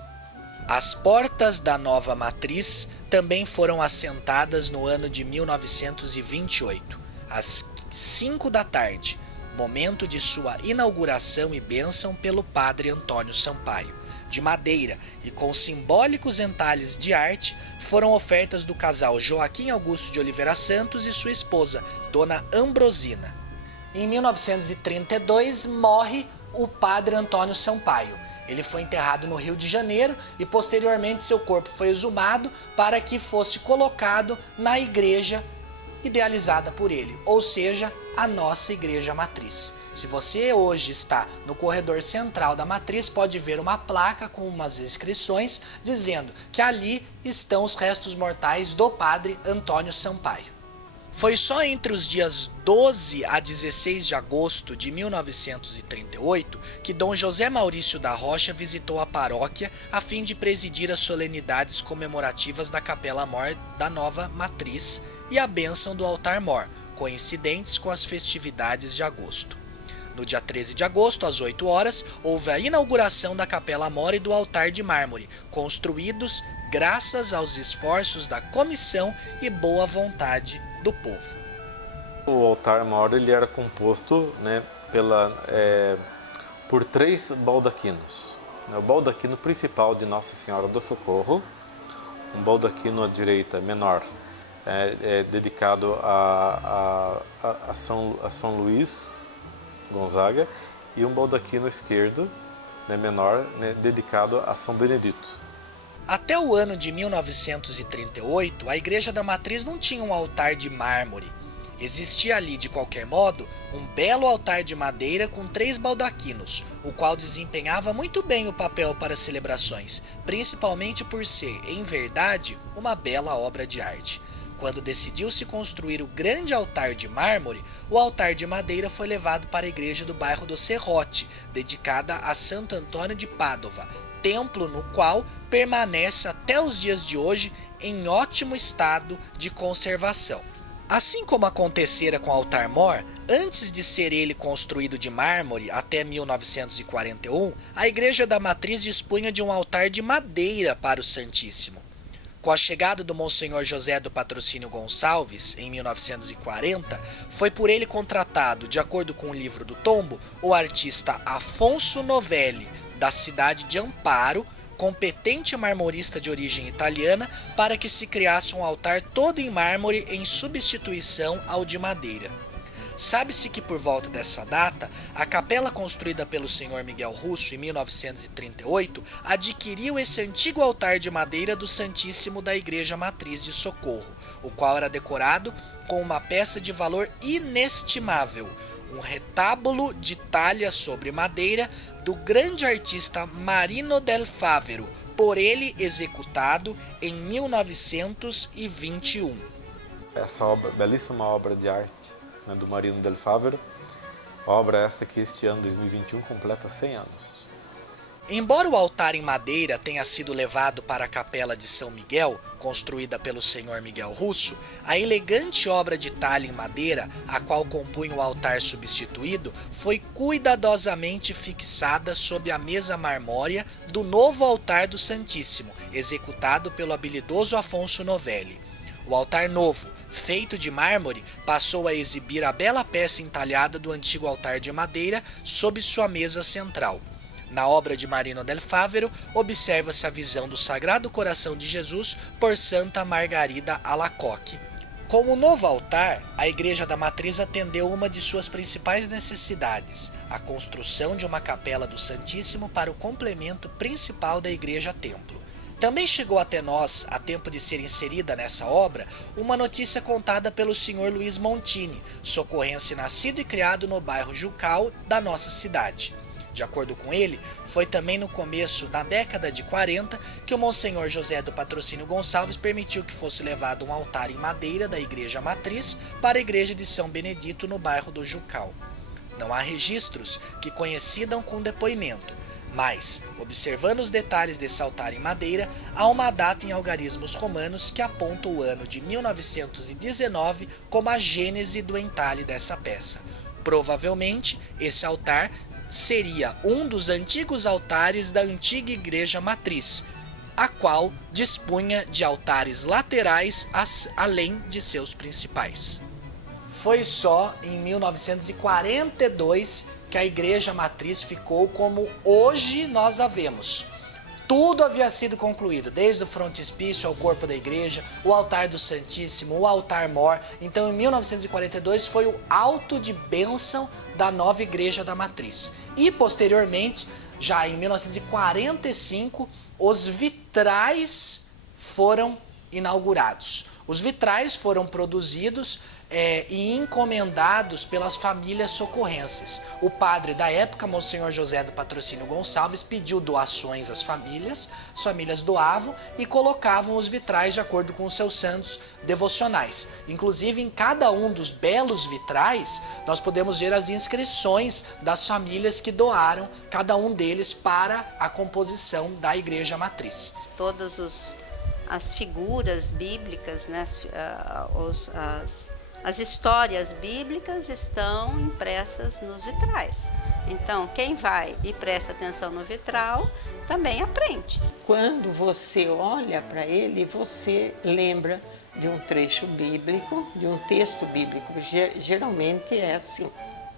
As portas da nova matriz também foram assentadas no ano de 1928, às 5 da tarde, momento de sua inauguração e bênção pelo padre Antônio Sampaio. De madeira e com simbólicos entalhes de arte, foram ofertas do casal Joaquim Augusto de Oliveira Santos e sua esposa, Dona Ambrosina. Em 1932 morre o padre Antônio Sampaio. Ele foi enterrado no Rio de Janeiro e posteriormente seu corpo foi exumado para que fosse colocado na igreja idealizada por ele, ou seja, a nossa igreja matriz. Se você hoje está no corredor central da matriz, pode ver uma placa com umas inscrições dizendo que ali estão os restos mortais do padre Antônio Sampaio. Foi só entre os dias 12 a 16 de agosto de 1938 que Dom José Maurício da Rocha visitou a paróquia a fim de presidir as solenidades comemorativas da Capela Mor da nova matriz e a bênção do altar-mor, coincidentes com as festividades de agosto. No dia 13 de agosto, às 8 horas, houve a inauguração da Capela Mor e do altar de mármore, construídos graças aos esforços da comissão e boa vontade do povo. O altar-mor ele era composto, né, por 3 baldaquinos. O baldaquino principal de Nossa Senhora do Socorro, um baldaquino à direita menor, dedicado a São Luís Gonzaga, e um baldaquino esquerdo, né, menor, né, dedicado a São Benedito. Até o ano de 1938, a Igreja da Matriz não tinha um altar de mármore. Existia ali, de qualquer modo, um belo altar de madeira com 3 baldaquinos, o qual desempenhava muito bem o papel para celebrações, principalmente por ser, em verdade, uma bela obra de arte. Quando decidiu-se construir o grande altar de mármore, o altar de madeira foi levado para a igreja do bairro do Serrote, dedicada a Santo Antônio de Pádua, templo no qual permanece até os dias de hoje em ótimo estado de conservação. Assim como acontecera com o altar-mor, antes de ser ele construído de mármore até 1941, a Igreja da Matriz dispunha de um altar de madeira para o Santíssimo. Com a chegada do Monsenhor José do Patrocínio Gonçalves, em 1940, foi por ele contratado, de acordo com o livro do tombo, o artista Afonso Novelli, da cidade de Amparo, competente marmorista de origem italiana, para que se criasse um altar todo em mármore em substituição ao de madeira. Sabe-se que por volta dessa data, a capela construída pelo Sr. Miguel Russo em 1938 adquiriu esse antigo altar de madeira do Santíssimo da Igreja Matriz de Socorro, o qual era decorado com uma peça de valor inestimável, um retábulo de talha sobre madeira do grande artista Marino del Favero, por ele executado em 1921. Essa obra, belíssima obra de arte, né, do Marino del Favero, obra essa que este ano, 2021, completa 100 anos. Embora o altar em madeira tenha sido levado para a capela de São Miguel, construída pelo senhor Miguel Russo, a elegante obra de talha em madeira, a qual compunha o altar substituído, foi cuidadosamente fixada sob a mesa marmórea do novo altar do Santíssimo, executado pelo habilidoso Afonso Novelli. O altar novo, feito de mármore, passou a exibir a bela peça entalhada do antigo altar de madeira sob sua mesa central. Na obra de Marino del Fávero, observa-se a visão do Sagrado Coração de Jesus por Santa Margarida Alacoque. Com o novo altar, a Igreja da Matriz atendeu uma de suas principais necessidades, a construção de uma capela do Santíssimo para o complemento principal da Igreja-Templo. Também chegou até nós, a tempo de ser inserida nessa obra, uma notícia contada pelo Sr. Luiz Montini, socorrense nascido e criado no bairro Jucal da nossa cidade. De acordo com ele, foi também no começo da década de 40 que o Monsenhor José do Patrocínio Gonçalves permitiu que fosse levado um altar em madeira da Igreja Matriz para a Igreja de São Benedito no bairro do Jucal. Não há registros que coincidam com o depoimento, mas, observando os detalhes desse altar em madeira, há uma data em algarismos romanos que aponta o ano de 1919 como a gênese do entalhe dessa peça. Provavelmente, esse altar seria um dos antigos altares da antiga Igreja Matriz, a qual dispunha de altares laterais além de seus principais. Foi só em 1942 que a Igreja Matriz ficou como hoje nós a vemos. Tudo havia sido concluído, desde o frontispício ao corpo da igreja, o altar do Santíssimo, o altar-mor. Então, em 1942 foi o auto de bênção da nova Igreja da Matriz. E, posteriormente, já em 1945, os vitrais foram inaugurados. Os vitrais foram produzidos e encomendados pelas famílias socorrenses. O padre da época, Monsenhor José do Patrocínio Gonçalves, pediu doações às famílias, as famílias doavam e colocavam os vitrais de acordo com os seus santos devocionais. Inclusive, em cada um dos belos vitrais, nós podemos ver as inscrições das famílias que doaram, cada um deles para a composição da Igreja Matriz. Todas as figuras bíblicas, né, as histórias bíblicas estão impressas nos vitrais. Então, quem vai e presta atenção no vitral, também aprende. Quando você olha para ele, você lembra de um trecho bíblico, de um texto bíblico. Geralmente é assim.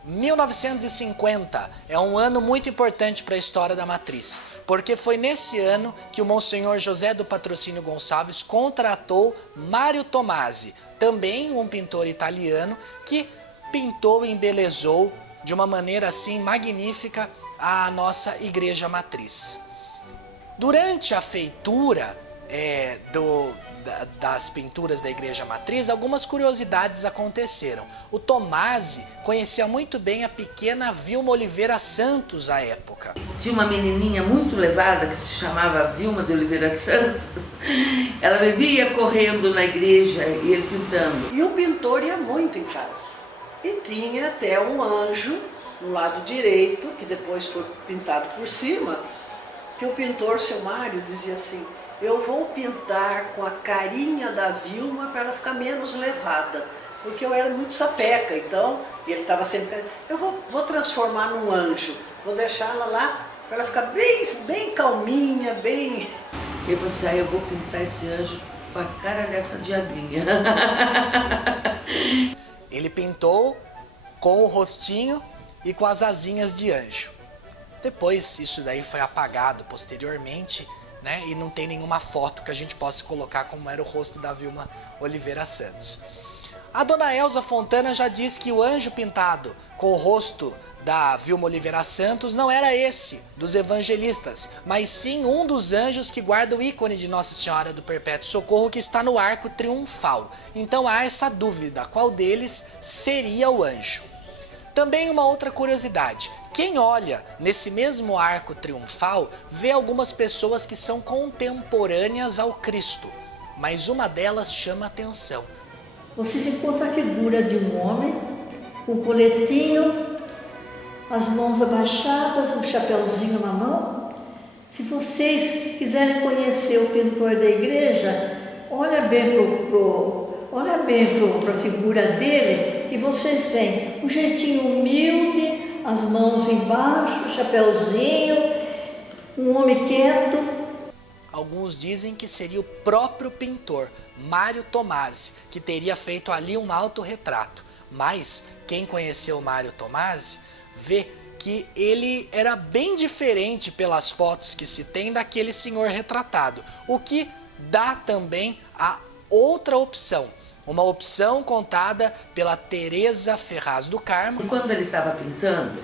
1950 é um ano muito importante para a história da Matriz, porque foi nesse ano que o Monsenhor José do Patrocínio Gonçalves contratou Mário Tomasi, também um pintor italiano, que pintou e embelezou de uma maneira assim magnífica a nossa Igreja Matriz. Durante a feitura das pinturas da Igreja Matriz, algumas curiosidades aconteceram. O Tomasi conhecia muito bem a pequena Vilma Oliveira Santos à época. Tinha uma menininha muito levada que se chamava Vilma de Oliveira Santos. Ela vivia correndo na igreja e ele pintando. E o pintor ia muito em casa. E tinha até um anjo no lado direito, que depois foi pintado por cima, que o pintor, seu Mário, dizia assim: eu vou pintar com a carinha da Vilma para ela ficar menos levada, porque eu era muito sapeca, então, e ele estava sempre, eu vou transformar num anjo, vou deixar ela lá para ela ficar bem calminha, bem... E você, aí eu vou pintar esse anjo com a cara dessa diabinha. Ele pintou com o rostinho e com as asinhas de anjo. Depois isso daí foi apagado posteriormente, né? E não tem nenhuma foto que a gente possa colocar como era o rosto da Vilma Oliveira Santos. A dona Elza Fontana já disse que o anjo pintado com o rosto da Vilma Oliveira Santos não era esse dos evangelistas, mas sim um dos anjos que guarda o ícone de Nossa Senhora do Perpétuo Socorro, que está no arco triunfal. Então há essa dúvida, qual deles seria o anjo? Também uma outra curiosidade: quem olha nesse mesmo arco triunfal vê algumas pessoas que são contemporâneas ao Cristo, mas uma delas chama atenção. Você se encontra a figura de um homem com um coletinho, as mãos abaixadas, um chapéuzinho na mão, Se vocês quiserem conhecer o pintor da igreja, olha bem para a figura dele, que vocês veem um jeitinho humilde, as mãos embaixo, chapéuzinho, um homem quieto. Alguns dizem que seria o próprio pintor, Mário Tomasi, que teria feito ali um autorretrato. Mas quem conheceu Mário Tomasi vê que ele era bem diferente pelas fotos que se tem daquele senhor retratado, o que dá também a outra opção, uma opção contada pela Teresa Ferraz do Carmo. Quando ele estava pintando,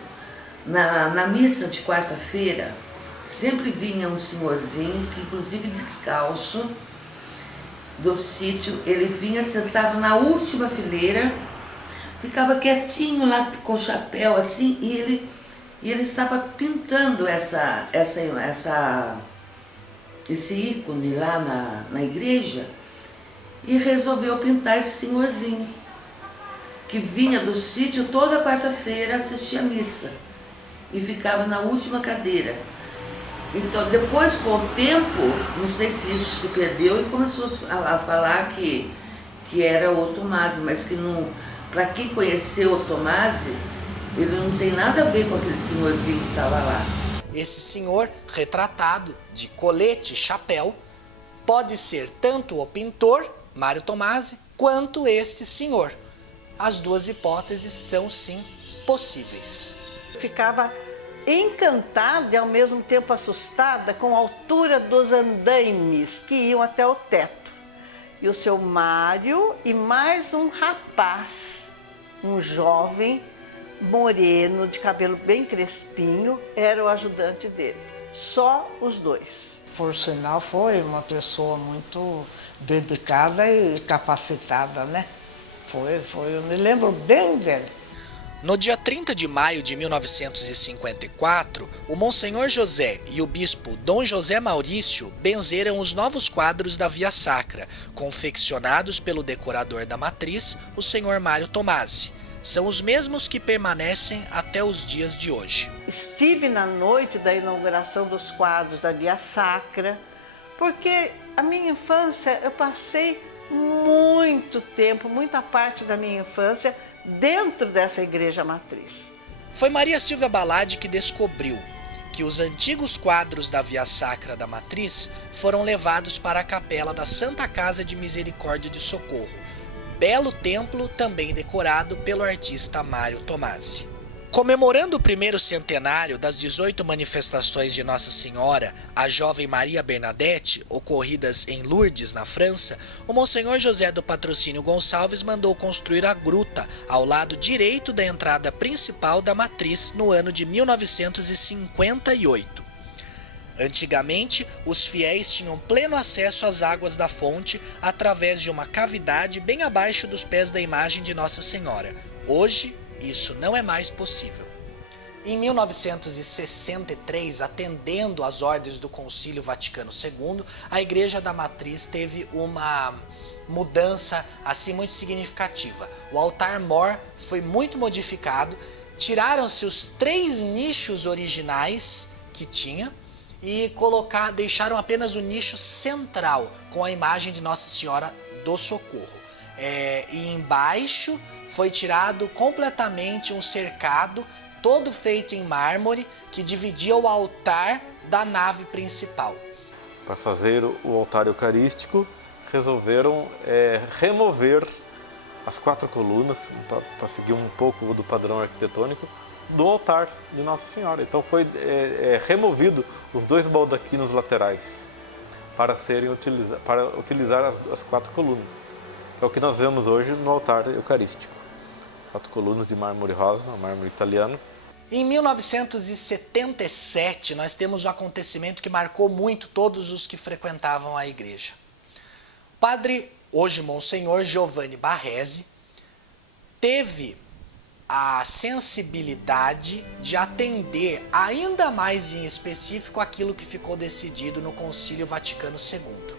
na missa de quarta-feira, sempre vinha um senhorzinho, que inclusive descalço, do sítio, ele vinha, sentava na última fileira, ficava quietinho lá com o chapéu assim, e ele estava pintando esse ícone lá na igreja, e resolveu pintar esse senhorzinho, que vinha do sítio toda quarta-feira assistir a missa, e ficava na última cadeira. Então, depois, com o tempo, não sei se isso se perdeu, e começou a falar que era o Tomasi, mas que não, para quem conheceu o Tomasi, ele não tem nada a ver com aquele senhorzinho que estava lá. Esse senhor retratado de colete e chapéu pode ser tanto o pintor, Mário Tomasi, quanto este senhor. As duas hipóteses são sim possíveis. Ficava encantada e ao mesmo tempo assustada com a altura dos andaimes que iam até o teto. E o seu Mário e mais um rapaz, um jovem, moreno, de cabelo bem crespinho, era o ajudante dele. Só os dois. Por sinal, foi uma pessoa muito dedicada e capacitada, né? Eu me lembro bem dele. No dia 30 de maio de 1954, o Monsenhor José e o bispo Dom José Maurício benzeram os novos quadros da Via Sacra, confeccionados pelo decorador da matriz, o senhor Mário Tomasi. São os mesmos que permanecem até os dias de hoje. Estive na noite da inauguração dos quadros da Via Sacra, porque a minha infância, eu passei muito tempo, muita parte da minha infância, dentro dessa igreja matriz. Foi Maria Silvia Baladi que descobriu que os antigos quadros da Via Sacra da Matriz foram levados para a capela da Santa Casa de Misericórdia de Socorro, belo templo também decorado pelo artista Mário Tomasi. Comemorando o primeiro centenário das 18 manifestações de Nossa Senhora, a jovem Maria Bernadette, ocorridas em Lourdes, na França, o Monsenhor José do Patrocínio Gonçalves mandou construir a gruta ao lado direito da entrada principal da matriz no ano de 1958. Antigamente, os fiéis tinham pleno acesso às águas da fonte através de uma cavidade bem abaixo dos pés da imagem de Nossa Senhora. Hoje, isso não é mais possível. Em 1963, atendendo às ordens do Concílio Vaticano II, a Igreja da Matriz teve uma mudança assim muito significativa. O altar-mor foi muito modificado, tiraram-se os 3 nichos originais que tinha e deixaram apenas o nicho central com a imagem de Nossa Senhora do Socorro. E embaixo foi tirado completamente um cercado, todo feito em mármore, que dividia o altar da nave principal. Para fazer o altar eucarístico, resolveram remover as 4 colunas, para seguir um pouco do padrão arquitetônico, do altar de Nossa Senhora. Então foi removido os 2 baldaquinos laterais para utilizar as 4 colunas. É o que nós vemos hoje no altar eucarístico. 4 colunas de mármore rosa, mármore italiano. Em 1977, nós temos um acontecimento que marcou muito todos os que frequentavam a igreja. O padre, hoje Monsenhor Giovanni Barresi, teve a sensibilidade de atender ainda mais em específico aquilo que ficou decidido no Concílio Vaticano II.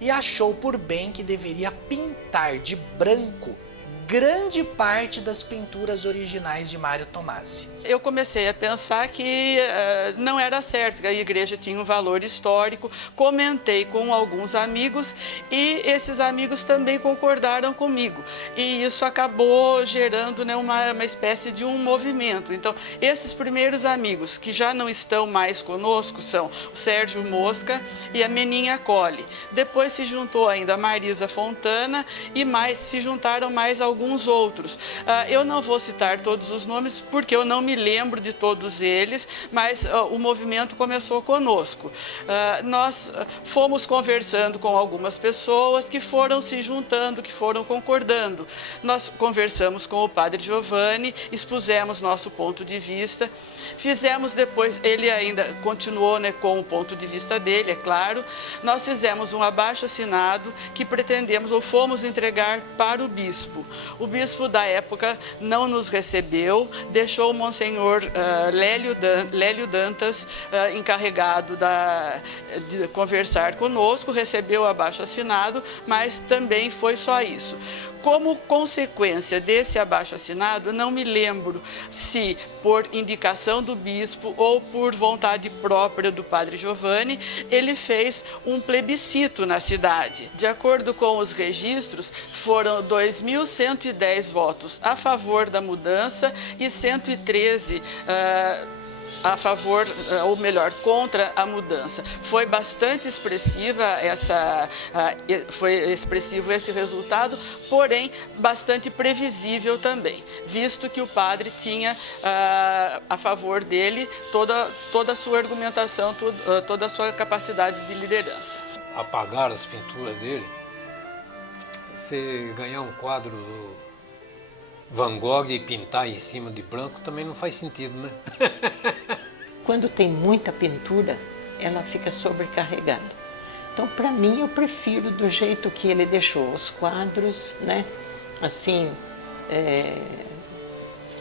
E achou por bem que deveria pintar de branco grande parte das pinturas originais de Mário Tommasi. Eu comecei a pensar que não era certo, que a igreja tinha um valor histórico. Comentei com alguns amigos e esses amigos também concordaram comigo. E isso acabou gerando, né, uma espécie de um movimento. Então, esses primeiros amigos que já não estão mais conosco são o Sérgio Mosca e a Meninha Colli. Depois se juntou ainda a Marisa Fontana e se juntaram mais alguns outros. Eu não vou citar todos os nomes porque eu não me lembro de todos eles, mas o movimento começou conosco. Nós fomos conversando com algumas pessoas que foram se juntando, que foram concordando. Nós conversamos com o padre Giovanni, expusemos nosso ponto de vista, fizemos depois, ele ainda continuou, né, com o ponto de vista dele, é claro. Nós fizemos um abaixo-assinado que pretendemos ou fomos entregar para o bispo. O bispo da época não nos recebeu, deixou o Monsenhor Lélio Dantas encarregado de conversar conosco, recebeu o abaixo-assinado, mas também foi só isso. Como consequência desse abaixo-assinado, não me lembro se por indicação do bispo ou por vontade própria do padre Giovanni, ele fez um plebiscito na cidade. De acordo com os registros, foram 2.110 votos a favor da mudança e 113 a favor, ou melhor, contra a mudança. Foi bastante expressiva foi expressivo esse resultado, porém bastante previsível também, visto que o padre tinha a favor dele toda a sua argumentação, toda a sua capacidade de liderança. Apagar as pinturas dele, você ganhar um quadro do Van Gogh e pintar em cima de branco também não faz sentido, né? Quando tem muita pintura, ela fica sobrecarregada. Então, para mim, eu prefiro do jeito que ele deixou os quadros, né? Assim,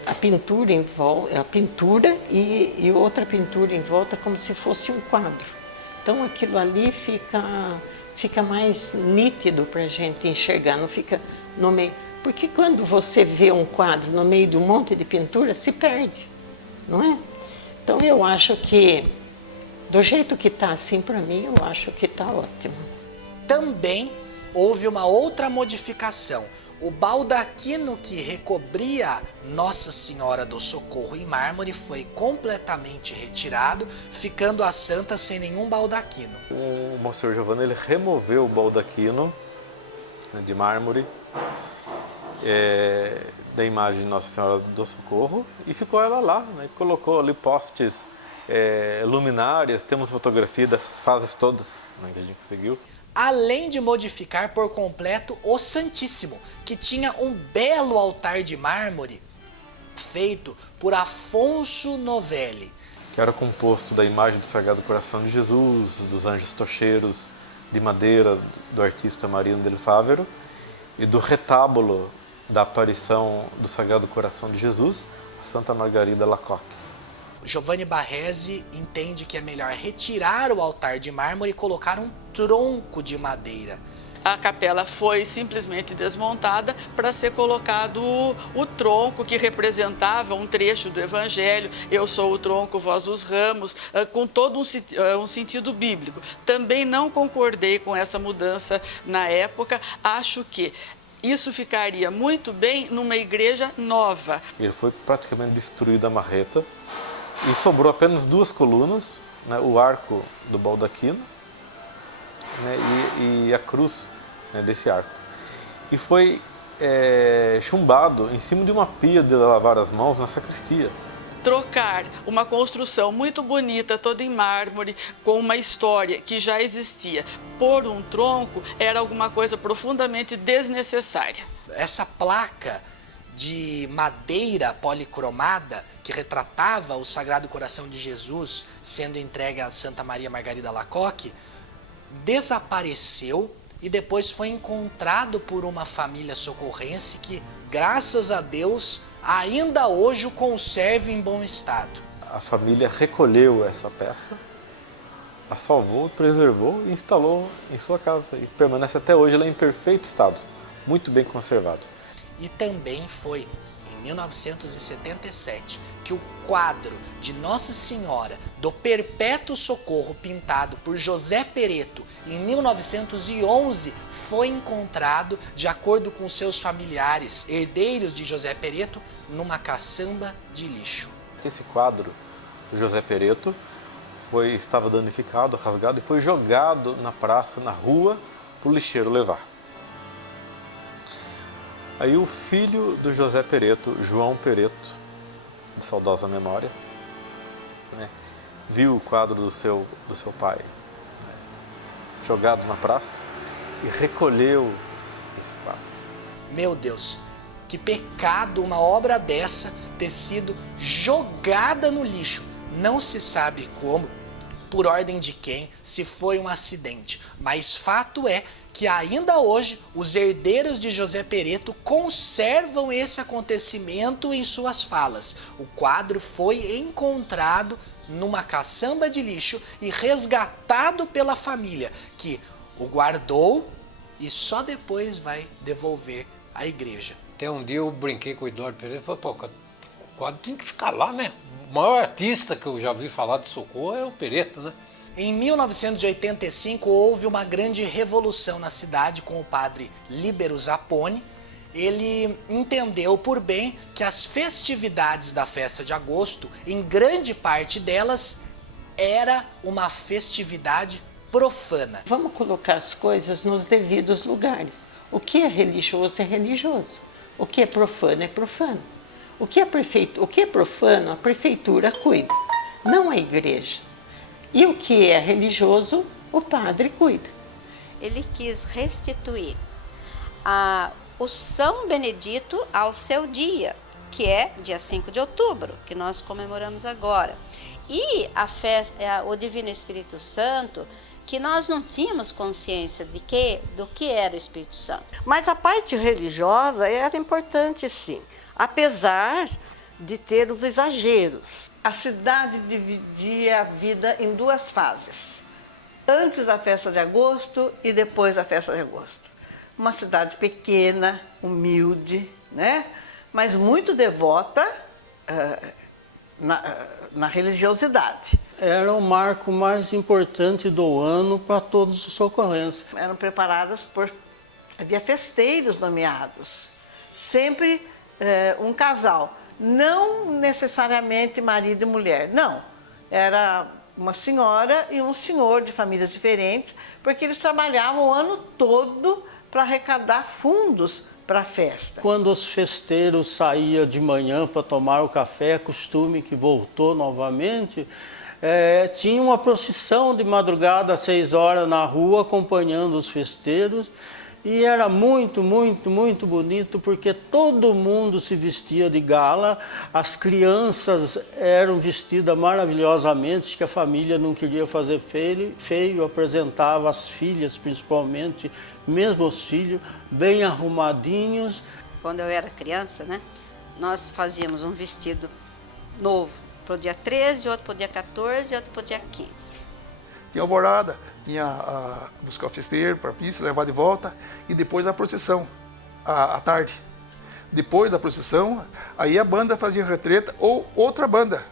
a pintura em volta, a pintura e outra pintura em volta, como se fosse um quadro. Então, aquilo ali fica mais nítido para a gente enxergar, não fica no meio. Porque quando você vê um quadro no meio de um monte de pintura, se perde, não é? Então eu acho que, do jeito que está assim para mim, eu acho que está ótimo. Também houve uma outra modificação. O baldaquino que recobria Nossa Senhora do Socorro em mármore foi completamente retirado, ficando a santa sem nenhum baldaquino. O Monsenhor Giovanni ele removeu o baldaquino de mármore da imagem de Nossa Senhora do Socorro e ficou ela lá, né? Colocou ali postes, luminárias, temos fotografia dessas fases todas, né, que a gente conseguiu. Além de modificar por completo o Santíssimo, que tinha um belo altar de mármore feito por Afonso Novelli. Que era composto da imagem do Sagrado Coração de Jesus, dos anjos tocheiros de madeira do artista Marino del Fávero e do retábulo da aparição do Sagrado Coração de Jesus, a Santa Margarida Lacoque. Giovanni Barresi entende que é melhor retirar o altar de mármore e colocar um tronco de madeira. A capela foi simplesmente desmontada para ser colocado o tronco que representava um trecho do Evangelho, eu sou o tronco, vós os ramos, com todo um sentido bíblico. Também não concordei com essa mudança na época, acho que isso ficaria muito bem numa igreja nova. Ele foi praticamente destruído a marreta e sobrou apenas duas colunas, né, o arco do baldaquino, né, e a cruz, né, desse arco. E foi chumbado em cima de uma pia de lavar as mãos na sacristia. Trocar uma construção muito bonita, toda em mármore, com uma história que já existia, por um tronco, era alguma coisa profundamente desnecessária. Essa placa de madeira policromada que retratava o Sagrado Coração de Jesus sendo entregue a Santa Maria Margarida Lacoque desapareceu e depois foi encontrado por uma família socorrense que, graças a Deus, ainda hoje o conserva em bom estado. A família recolheu essa peça, a salvou, preservou e instalou em sua casa. E permanece até hoje ela em perfeito estado, muito bem conservado. E também foi em 1977 que o quadro de Nossa Senhora do Perpétuo Socorro, pintado por José Pereto em 1911, foi encontrado, de acordo com seus familiares, herdeiros de José Pereto, numa caçamba de lixo. Esse quadro do José Pereto estava danificado, rasgado e foi jogado na praça, na rua, para o lixeiro levar. Aí o filho do José Pereto, João Pereto, de saudosa memória, né, viu o quadro do seu pai jogado na praça e recolheu esse quadro. Meu Deus, que pecado uma obra dessa ter sido jogada no lixo. Não se sabe como, por ordem de quem, se foi um acidente, mas fato é que ainda hoje os herdeiros de José Pereto conservam esse acontecimento em suas falas. O quadro foi encontrado numa caçamba de lixo e resgatado pela família, que o guardou e só depois vai devolver à igreja. Até um dia eu brinquei com o Eduardo Pereira e falei, pô, o quadro tem que ficar lá, né? O maior artista que eu já vi falar de Socorro é o Pereto, né? Em 1985 houve uma grande revolução na cidade com o padre Líbero Zapponi. Ele entendeu por bem que as festividades da festa de agosto, em grande parte delas, era uma festividade profana. Vamos colocar as coisas nos devidos lugares. O que é religioso é religioso. O que é profano é profano. O que é profano, a prefeitura cuida, não a igreja. E o que é religioso, o padre cuida. Ele quis restituir o São Benedito ao seu dia, que é dia 5 de outubro, que nós comemoramos agora. E a festa, o Divino Espírito Santo, que nós não tínhamos consciência do que era o Espírito Santo. Mas a parte religiosa era importante, sim, apesar de ter os exageros. A cidade dividia a vida em duas fases. Antes da festa de agosto e depois da festa de agosto. Uma cidade pequena, humilde, né? Mas muito devota na religiosidade. Era o marco mais importante do ano para todos os socorrenses. Eram preparadas havia festeiros nomeados, sempre um casal, não necessariamente marido e mulher, não, era uma senhora e um senhor de famílias diferentes, porque eles trabalhavam o ano todo para arrecadar fundos para a festa. Quando os festeiros saíam de manhã para tomar o café, costume que voltou novamente, tinha uma procissão de madrugada às 6 horas na rua, acompanhando os festeiros, e era muito, muito, muito bonito, porque todo mundo se vestia de gala, as crianças eram vestidas maravilhosamente, que a família não queria fazer feio, apresentava as filhas, principalmente, mesmo os filhos, bem arrumadinhos. Quando eu era criança, né, nós fazíamos um vestido novo, para o dia 13, outro para o dia 14 e outro para o dia 15. Tinha alvorada, tinha buscar o festeiro para a pista, levar de volta, e depois a procissão, à tarde. Depois da procissão, aí a banda fazia retreta, ou outra banda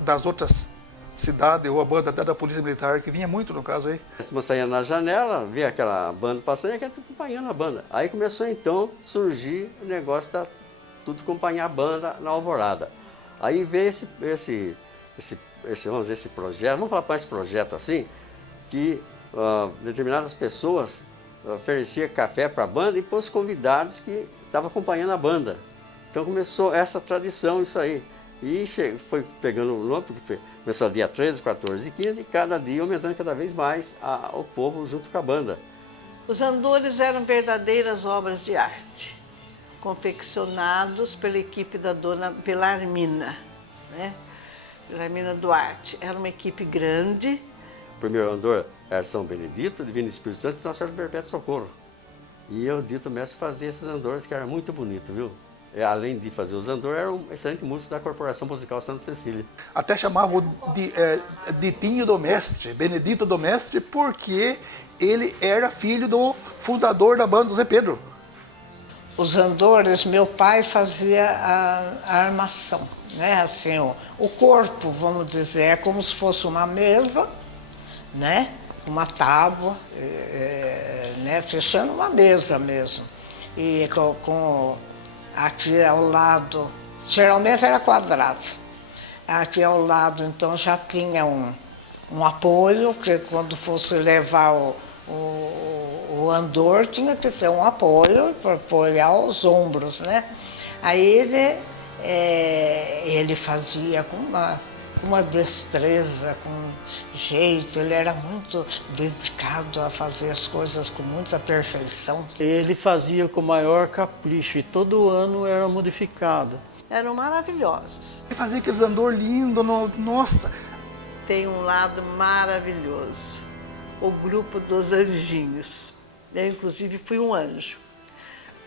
das outras cidades, ou a banda até da Polícia Militar, que vinha muito no caso aí. Nós saía na janela, via aquela banda passando e aquela acompanhando a banda. Aí começou então a surgir o negócio da tudo acompanhar a banda na alvorada. Aí veio esse projeto, vamos falar para esse projeto assim, que determinadas pessoas ofereciam café para a banda e para os convidados que estavam acompanhando a banda. Então começou essa tradição, isso aí. E foi pegando o nome, porque começou dia 13, 14 e 15, e cada dia aumentando cada vez mais o povo junto com a banda. Os andores eram verdadeiras obras de arte, confeccionados pela equipe da dona Belarmina, né? Belarmina Duarte. Era uma equipe grande. O primeiro andor era São Benedito, Divino Espírito Santo e Nossa Senhora do Perpétuo Socorro. E eu, dito mestre, fazia esses andores que era muito bonito, viu? Além de fazer os andores, era um excelente músico da Corporação Musical Santa Cecília. Até chamavam de Tinho do Mestre, Benedito do Mestre, porque ele era filho do fundador da banda do Zé Pedro. Os andores, meu pai fazia a armação, né? Assim, o corpo, vamos dizer, é como se fosse uma mesa, né? Uma tábua, né? Fechando uma mesa mesmo. E com aqui ao lado, geralmente era quadrado. Aqui ao lado, então, já tinha um apoio, que quando fosse levar o andor, tinha que ter um apoio para apoiar os ombros, né? Aí ele fazia com uma destreza, com jeito, ele era muito dedicado a fazer as coisas com muita perfeição. Ele fazia com o maior capricho e todo ano era modificado. Eram maravilhosos. Ele fazia aqueles andor lindo, nossa! Tem um lado maravilhoso, o grupo dos anjinhos. Eu, inclusive, fui um anjo.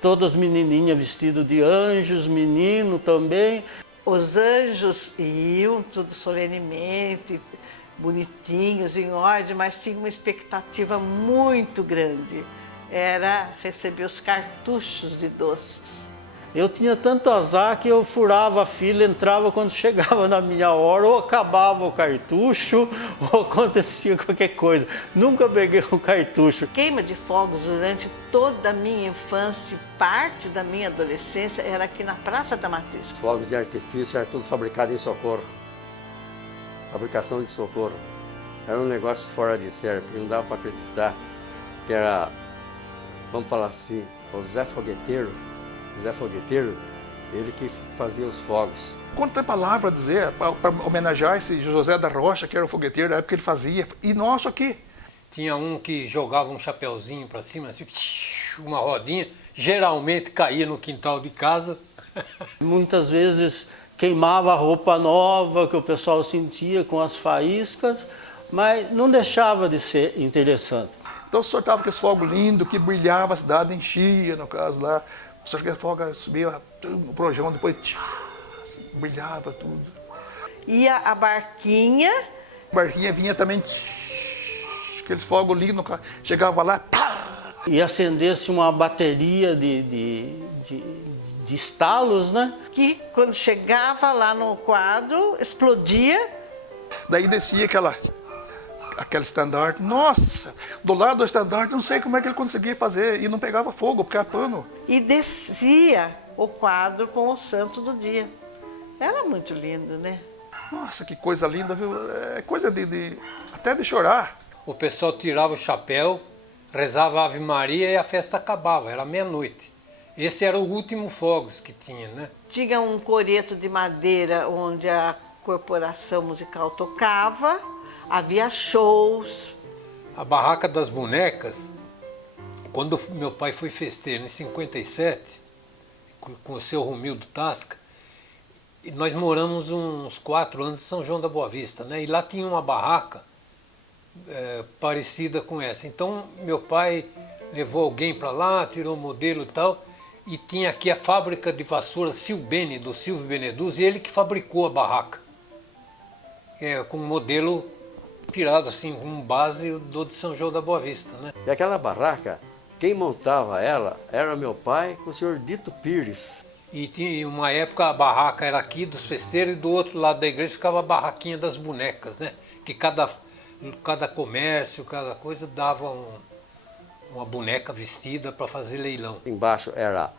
Todas menininhas vestidas de anjos, menino também. Os anjos iam tudo solenemente, bonitinhos, em ordem, mas tinha uma expectativa muito grande. Era receber os cartuchos de doces. Eu tinha tanto azar que eu furava a fila, entrava quando chegava na minha hora, ou acabava o cartucho, ou acontecia qualquer coisa. Nunca peguei um cartucho. Queima de fogos durante toda a minha infância, parte da minha adolescência, era aqui na Praça da Matriz. Fogos de artifício era tudo fabricado em Socorro. Fabricação de Socorro. Era um negócio fora de série, porque não dava para acreditar que era, vamos falar assim, o Zé Fogueteiro, ele que fazia os fogos. Quanta palavra a dizer para homenagear esse José da Rocha, que era o fogueteiro da época que ele fazia. E nosso aqui. Tinha um que jogava um chapeuzinho para cima, assim, uma rodinha, geralmente caía no quintal de casa. Muitas vezes queimava a roupa nova que o pessoal sentia com as faíscas, mas não deixava de ser interessante. Então soltava aqueles fogos lindos que brilhava, a cidade enchia, no caso lá. Só que a folga subia o projão, depois assim, brilhava tudo. Ia a barquinha. A barquinha vinha também, aqueles fogos lindos, chegava lá. E acendesse uma bateria de estalos, né? Que quando chegava lá no quadro, explodia. Daí descia aquele estandarte. Nossa, do lado do estandarte, não sei como é que ele conseguia fazer e não pegava fogo, porque era pano. E descia o quadro com o santo do dia. Era muito lindo, né? Nossa, que coisa linda, viu? É coisa até de chorar. O pessoal tirava o chapéu, rezava a Ave Maria e a festa acabava, era meia-noite. Esse era o último fogos que tinha, né? Tinha um coreto de madeira onde a corporação musical tocava. Havia shows. A barraca das bonecas, quando meu pai foi festeiro em 57, com o seu Romildo Tasca, nós moramos uns 4 anos em São João da Boa Vista, né? E lá tinha uma barraca parecida com essa. Então meu pai levou alguém para lá, tirou o modelo e tal, e tinha aqui a fábrica de vassoura Silbene, do Silvio Beneduz, e ele que fabricou a barraca, com um modelo tirado assim, com base do de São João da Boa Vista, né? E aquela barraca, quem montava ela era meu pai com o senhor Dito Pires. E tinha uma época a barraca era aqui dos festeiros e do outro lado da igreja ficava a barraquinha das bonecas, né? Que cada comércio, cada coisa dava uma boneca vestida para fazer leilão. Embaixo era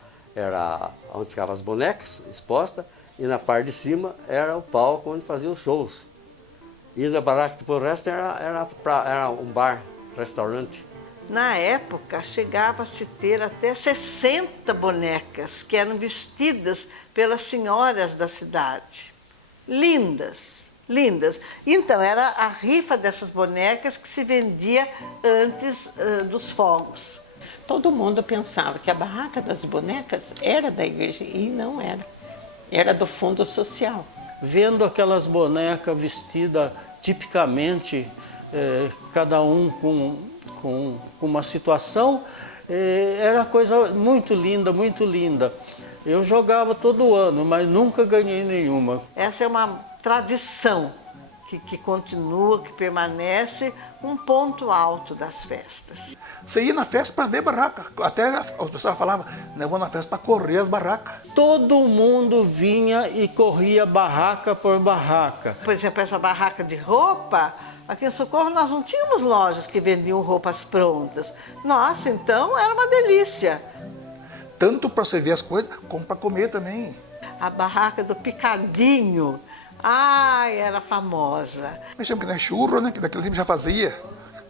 onde ficavam as bonecas expostas e na parte de cima era o palco onde faziam os shows. E na barraca, por resto, era um bar, restaurante. Na época, chegava-se a ter até 60 bonecas que eram vestidas pelas senhoras da cidade. Lindas, lindas. Então, era a rifa dessas bonecas que se vendia antes dos fogos. Todo mundo pensava que a barraca das bonecas era da igreja e não era. Era do fundo social. Vendo aquelas bonecas vestidas tipicamente, cada um com uma situação, era coisa muito linda, muito linda. Eu jogava todo ano, mas nunca ganhei nenhuma. Essa é uma tradição que continua, que permanece um ponto alto das festas. Você ia na festa para ver barraca. Até o pessoal falava, eu vou na festa para correr as barracas. Todo mundo vinha e corria barraca por barraca. Por exemplo, essa barraca de roupa, aqui em Socorro nós não tínhamos lojas que vendiam roupas prontas. Nossa, então era uma delícia. Tanto para você ver as coisas, como para comer também. A barraca do picadinho, ai, era famosa. Mas chama que não é churro, né? Que daquele tempo já fazia.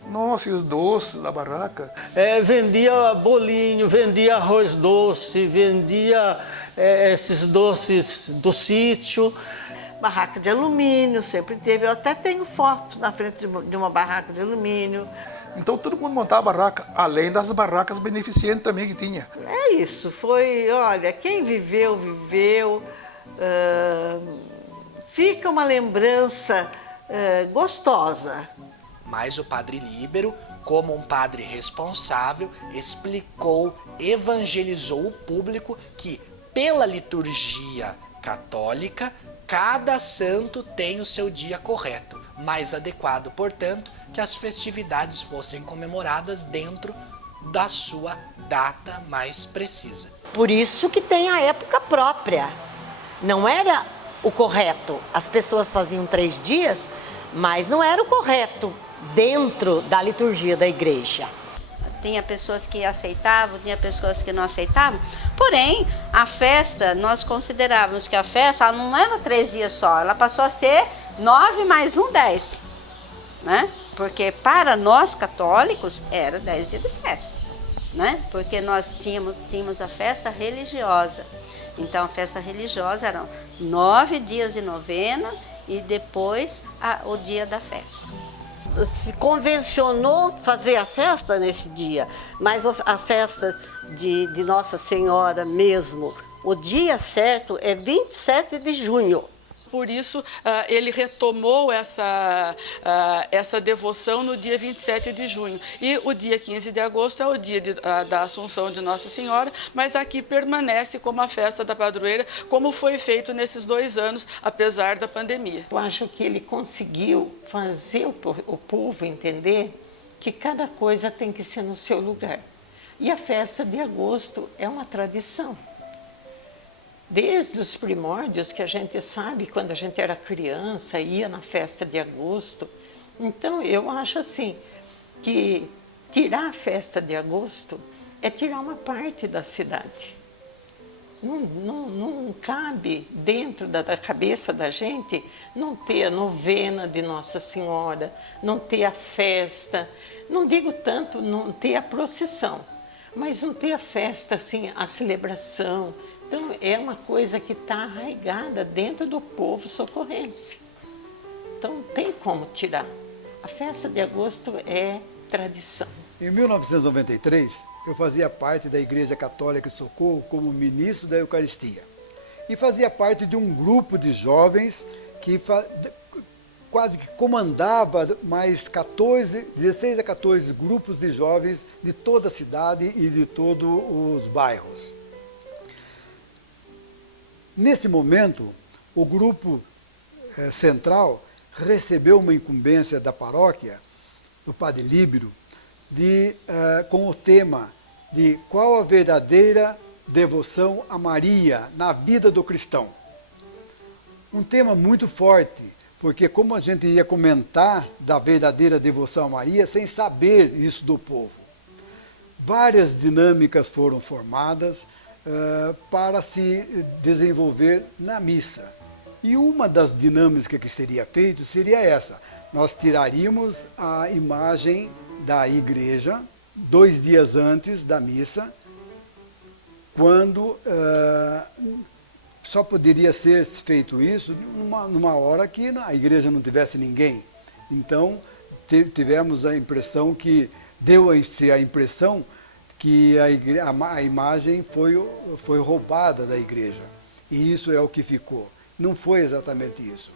Nossa, e os doces da barraca. Vendia bolinho, vendia arroz doce, vendia esses doces do sítio. Barraca de alumínio, sempre teve. Eu até tenho foto na frente de uma barraca de alumínio. Então todo mundo montava barraca, além das barracas beneficentes também que tinha. É isso, foi, olha, quem viveu, viveu. Fica uma lembrança gostosa. Mas o padre Líbero, como um padre responsável, explicou, evangelizou o público que, pela liturgia católica, cada santo tem o seu dia correto, mais adequado, portanto, que as festividades fossem comemoradas dentro da sua data mais precisa. Por isso que tem a época própria. Não era o correto. As pessoas faziam 3 dias, mas não era o correto dentro da liturgia da igreja. Tinha pessoas que aceitavam, tinha pessoas que não aceitavam. Porém, a festa, nós considerávamos que a festa ela não era 3 dias só, ela passou a ser 9 mais 1, 10. Né? Porque para nós católicos era 10 dias de festa. Né? Porque nós tínhamos a festa religiosa. Então a festa religiosa eram 9 dias de novena e depois o dia da festa. Se convencionou fazer a festa nesse dia, mas a festa de Nossa Senhora mesmo, o dia certo é 27 de junho. Por isso, ele retomou essa devoção no dia 27 de junho. E o dia 15 de agosto é o dia da Assunção de Nossa Senhora, mas aqui permanece como a festa da padroeira, como foi feito nesses 2 anos, apesar da pandemia. Eu acho que ele conseguiu fazer o povo entender que cada coisa tem que ser no seu lugar. E a festa de agosto é uma tradição. Desde os primórdios que a gente sabe, quando a gente era criança, ia na festa de agosto. Então, eu acho assim, que tirar a festa de agosto é tirar uma parte da cidade. Não cabe dentro da cabeça da gente não ter a novena de Nossa Senhora, não ter a festa, não digo tanto não ter a procissão, mas não ter a festa, assim, a celebração. Então, é uma coisa que está arraigada dentro do povo socorrense. Então, não tem como tirar. A festa de agosto é tradição. Em 1993, eu fazia parte da Igreja Católica de Socorro como ministro da Eucaristia. E fazia parte de um grupo de jovens que quase que comandava mais 16 a 14 grupos de jovens de toda a cidade e de todos os bairros. Nesse momento, o grupo central recebeu uma incumbência da paróquia, do padre Líbero, com o tema de qual a verdadeira devoção a Maria na vida do cristão. Um tema muito forte, porque como a gente ia comentar da verdadeira devoção a Maria sem saber isso do povo. Várias dinâmicas foram formadas para se desenvolver na missa. E uma das dinâmicas que seria feita seria essa. Nós tiraríamos a imagem da igreja 2 dias antes da missa, quando só poderia ser feito isso numa hora que a igreja não tivesse ninguém. Então, tivemos a impressão que, deu-se a impressão que a imagem foi roubada da igreja. E isso é o que ficou. Não foi exatamente isso.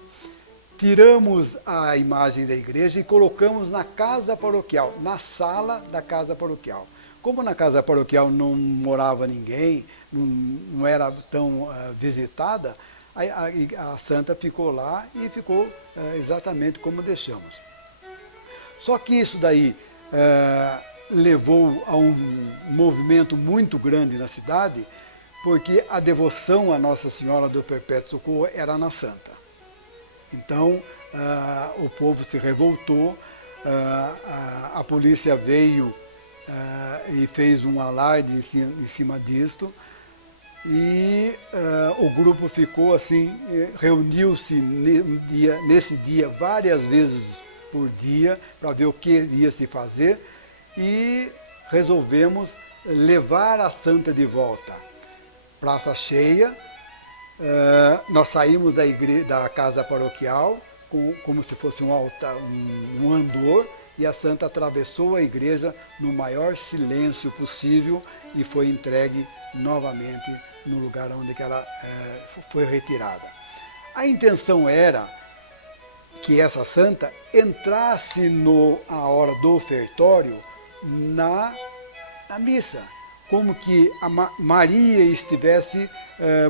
Tiramos a imagem da igreja e colocamos na casa paroquial, na sala da casa paroquial. Como na casa paroquial não morava ninguém, não era tão visitada, a santa ficou lá e ficou exatamente como deixamos. Só que isso daí levou a um movimento muito grande na cidade, porque a devoção à Nossa Senhora do Perpétuo Socorro era na santa. Então, o povo se revoltou, a polícia veio e fez um alarde em cima disto, e o grupo ficou assim, reuniu-se nesse dia várias vezes por dia para ver o que ia se fazer, e resolvemos levar a santa de volta. Praça cheia, nós saímos da casa paroquial como se fosse um altar, um andor, e a santa atravessou a igreja no maior silêncio possível e foi entregue novamente no lugar onde que ela foi retirada. A intenção era que essa santa entrasse a hora do ofertório na missa, como que a Maria estivesse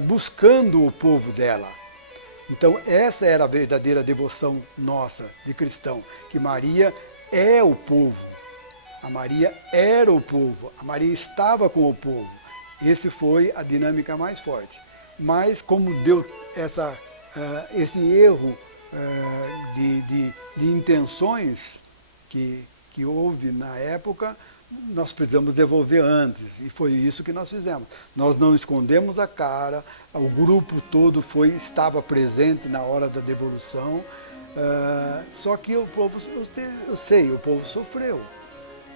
buscando o povo dela. Então essa era a verdadeira devoção nossa de cristão, que Maria é o povo, a Maria era o povo, a Maria estava com o povo. Esse foi a dinâmica mais forte. Mas como deu esse erro de intenções que houve na época, nós precisamos devolver antes, e foi isso que nós fizemos. Nós não escondemos a cara, o grupo todo estava presente na hora da devolução, só que o povo, o povo sofreu.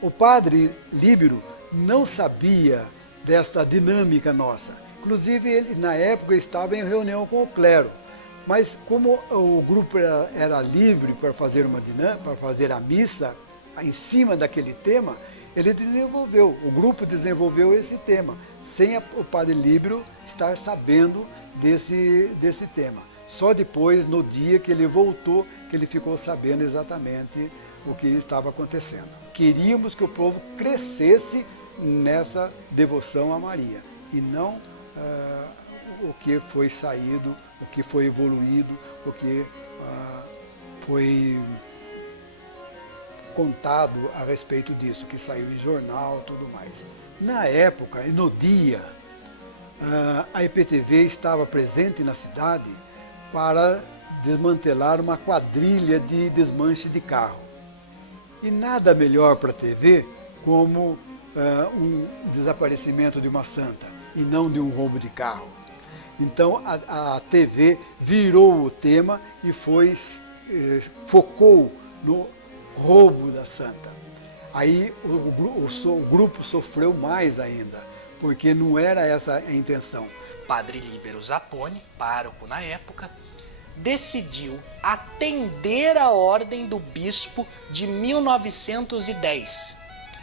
O padre Líbero não sabia desta dinâmica nossa. Inclusive, ele, na época, estava em reunião com o clero. Mas como o grupo era livre para fazer para fazer a missa em cima daquele tema, o grupo desenvolveu esse tema, sem o padre Líbero estar sabendo desse tema. Só depois, no dia que ele voltou, que ele ficou sabendo exatamente o que estava acontecendo. Queríamos que o povo crescesse nessa devoção a Maria, e não o que foi saído, o que foi evoluído, o que foi contado a respeito disso, que saiu em jornal e tudo mais. Na época e no dia, a EPTV estava presente na cidade para desmantelar uma quadrilha de desmanche de carro. E nada melhor para a TV como um desaparecimento de uma santa e não de um roubo de carro. Então a TV virou o tema e focou no roubo da santa. Aí o grupo sofreu mais ainda, porque não era essa a intenção. Padre Líbero Zapponi, pároco na época, decidiu atender a ordem do bispo de 1910,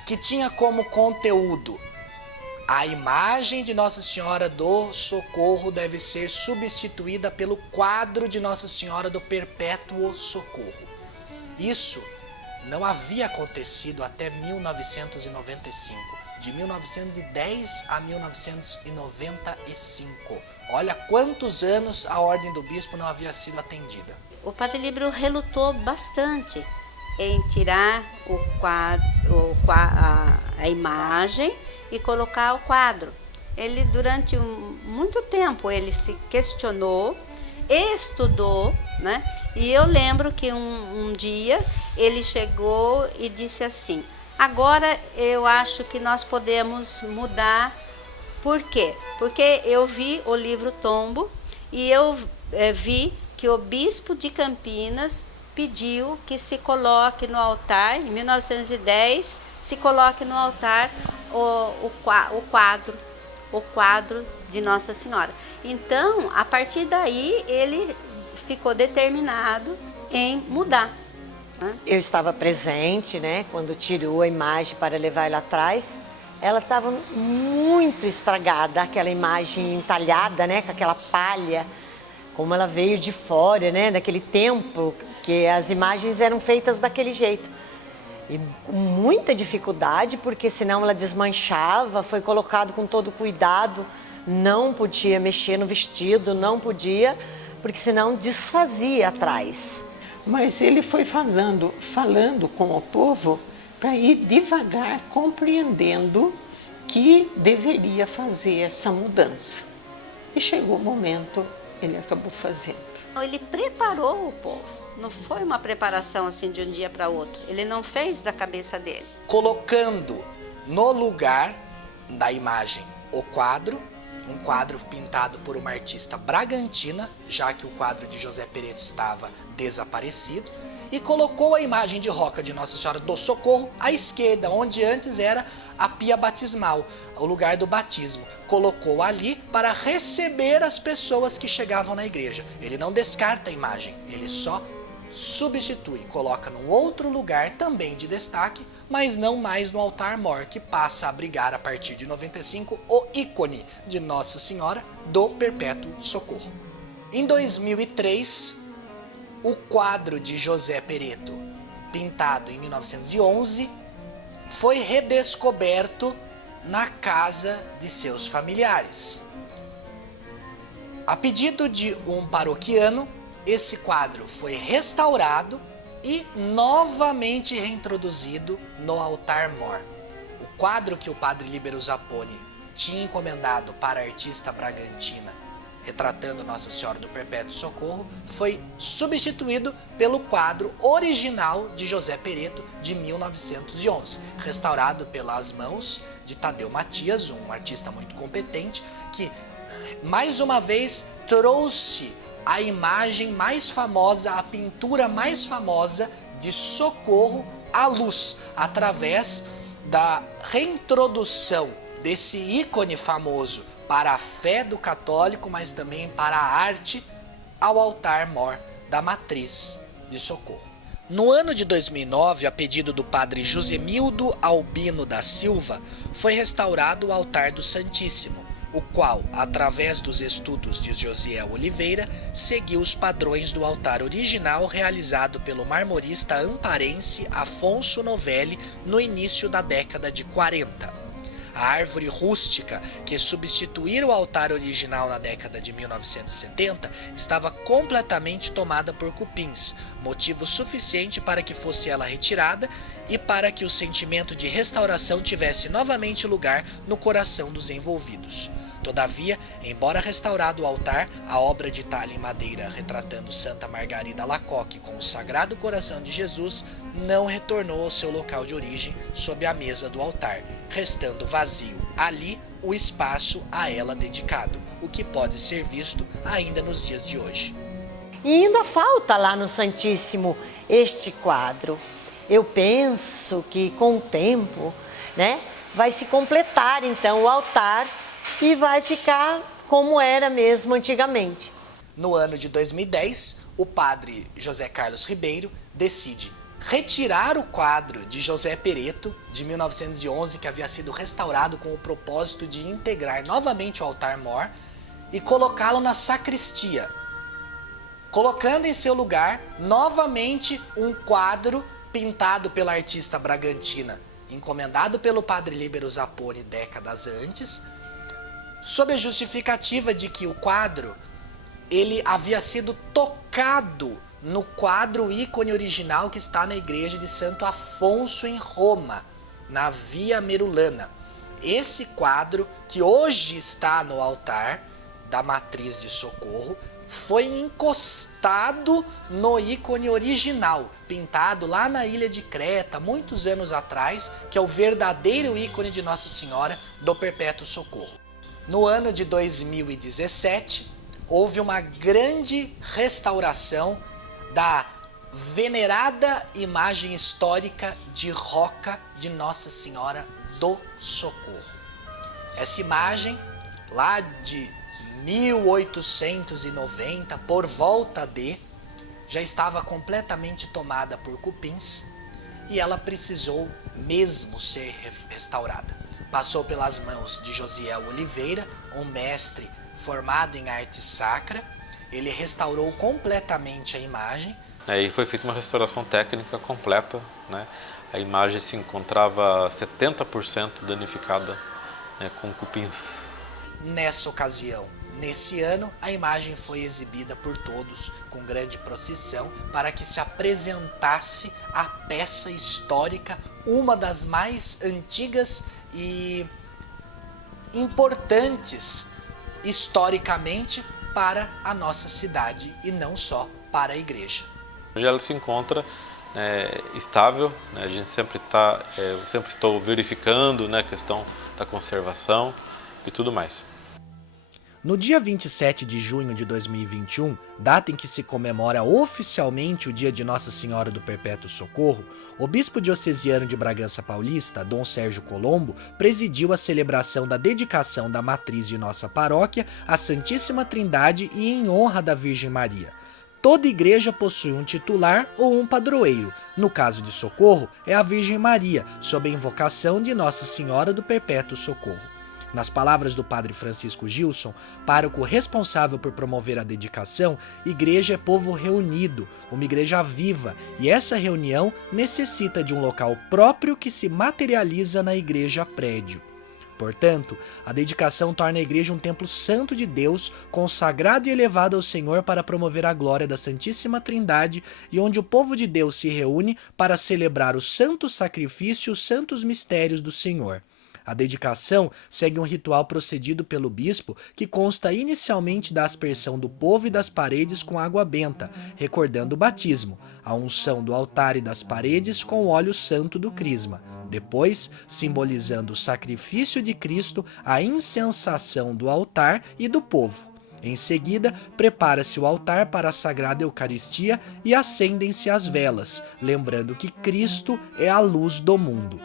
que tinha como conteúdo: a imagem de Nossa Senhora do Socorro deve ser substituída pelo quadro de Nossa Senhora do Perpétuo Socorro. Isso não havia acontecido até 1995, de 1910 a 1995. Olha quantos anos a ordem do bispo não havia sido atendida. O padre Líbero relutou bastante em tirar a imagem e colocar o quadro. Ele, durante muito tempo, ele se questionou, estudou, né? E eu lembro que um dia ele chegou e disse assim: agora eu acho que nós podemos mudar. Por quê? Porque eu vi o livro Tombo e eu vi que o bispo de Campinas pediu que se coloque no altar, em 1910, se coloque no altar o quadro de Nossa Senhora. Então, a partir daí, ele ficou determinado em mudar. Eu estava presente, né, quando tirou a imagem para levar ela atrás. Ela estava muito estragada, aquela imagem entalhada, né, com aquela palha, como ela veio de fora, né, daquele tempo que as imagens eram feitas daquele jeito. E com muita dificuldade, porque senão ela desmanchava, foi colocado com todo cuidado, não podia mexer no vestido, não podia, porque senão desfazia atrás. Mas ele foi falando com o povo para ir devagar, compreendendo que deveria fazer essa mudança. E chegou o momento, ele acabou fazendo. Ele preparou o povo, não foi uma preparação assim de um dia para outro. Ele não fez da cabeça dele. Colocando no lugar da imagem o quadro, um quadro pintado por uma artista bragantina, já que o quadro de José Pereto estava desaparecido, e colocou a imagem de roca de Nossa Senhora do Socorro à esquerda, onde antes era a pia batismal, o lugar do batismo. Colocou ali para receber as pessoas que chegavam na igreja. Ele não descarta a imagem, ele só substitui, coloca num outro lugar também de destaque, mas não mais no altar-mor, que passa a abrigar a partir de 95 o ícone de Nossa Senhora do Perpétuo Socorro. Em 2003, o quadro de José Pereto, pintado em 1911, foi redescoberto na casa de seus familiares. A pedido de um paroquiano, esse quadro foi restaurado e novamente reintroduzido no altar-mor. O quadro que o padre Líbero Zapponi tinha encomendado para a artista bragantina, retratando Nossa Senhora do Perpétuo Socorro, foi substituído pelo quadro original de José Pereto de 1911, restaurado pelas mãos de Tadeu Matias, um artista muito competente, que mais uma vez trouxe a imagem mais famosa, a pintura mais famosa de Socorro à luz, através da reintrodução desse ícone famoso para a fé do católico, mas também para a arte, ao altar-mor da matriz de Socorro. No ano de 2009, a pedido do padre Josemildo Albino da Silva, foi restaurado o altar do Santíssimo, o qual, através dos estudos de Josiel Oliveira, seguiu os padrões do altar original realizado pelo marmorista amparense Afonso Novelli no início da década de 40. A árvore rústica que substituíra o altar original na década de 1970 estava completamente tomada por cupins, motivo suficiente para que fosse ela retirada e para que o sentimento de restauração tivesse novamente lugar no coração dos envolvidos. Todavia, embora restaurado o altar, a obra de talha em madeira retratando Santa Margarida Alacoque com o Sagrado Coração de Jesus não retornou ao seu local de origem sob a mesa do altar, restando vazio ali o espaço a ela dedicado, o que pode ser visto ainda nos dias de hoje. E ainda falta lá no Santíssimo este quadro. Eu penso que com o tempo, né, vai se completar então o altar e vai ficar como era mesmo antigamente. No ano de 2010, o padre José Carlos Ribeiro decide retirar o quadro de José Pereto, de 1911, que havia sido restaurado com o propósito de integrar novamente o altar-mor, e colocá-lo na sacristia, colocando em seu lugar novamente um quadro pintado pela artista bragantina, encomendado pelo padre Líbero Zapponi décadas antes, sob a justificativa de que o quadro ele havia sido tocado no quadro ícone original que está na igreja de Santo Afonso em Roma, na Via Merulana. Esse quadro, que hoje está no altar da matriz de Socorro, foi encostado no ícone original, pintado lá na ilha de Creta, muitos anos atrás, que é o verdadeiro ícone de Nossa Senhora do Perpétuo Socorro. No ano de 2017, houve uma grande restauração da venerada imagem histórica de roca de Nossa Senhora do Socorro. Essa imagem, lá de 1890, por volta de, já estava completamente tomada por cupins e ela precisou mesmo ser restaurada. Passou pelas mãos de Josiel Oliveira, um mestre formado em arte sacra. Ele restaurou completamente a imagem. E foi feita uma restauração técnica completa, né? A imagem se encontrava 70% danificada, né, com cupins. Nessa ocasião, Nesse ano, a imagem foi exibida por todos com grande procissão para que se apresentasse a peça histórica, uma das mais antigas e importantes historicamente para a nossa cidade e não só para a igreja. Hoje ela se encontra estável, né? A gente sempre sempre estou verificando, né, a questão da conservação e tudo mais. No dia 27 de junho de 2021, data em que se comemora oficialmente o dia de Nossa Senhora do Perpétuo Socorro, o bispo diocesano de Bragança Paulista, Dom Sérgio Colombo, presidiu a celebração da dedicação da matriz de nossa paróquia à Santíssima Trindade e em honra da Virgem Maria. Toda igreja possui um titular ou um padroeiro. No caso de Socorro, é a Virgem Maria, sob a invocação de Nossa Senhora do Perpétuo Socorro. Nas palavras do padre Francisco Gilson, pároco responsável por promover a dedicação, igreja é povo reunido, uma igreja viva, e essa reunião necessita de um local próprio que se materializa na igreja prédio. Portanto, a dedicação torna a igreja um templo santo de Deus, consagrado e elevado ao Senhor para promover a glória da Santíssima Trindade e onde o povo de Deus se reúne para celebrar o santo sacrifício e os santos mistérios do Senhor. A dedicação segue um ritual procedido pelo bispo que consta inicialmente da aspersão do povo e das paredes com água benta, recordando o batismo, a unção do altar e das paredes com o óleo santo do crisma. Depois, simbolizando o sacrifício de Cristo, a incensação do altar e do povo. Em seguida, prepara-se o altar para a Sagrada Eucaristia e acendem-se as velas, lembrando que Cristo é a luz do mundo.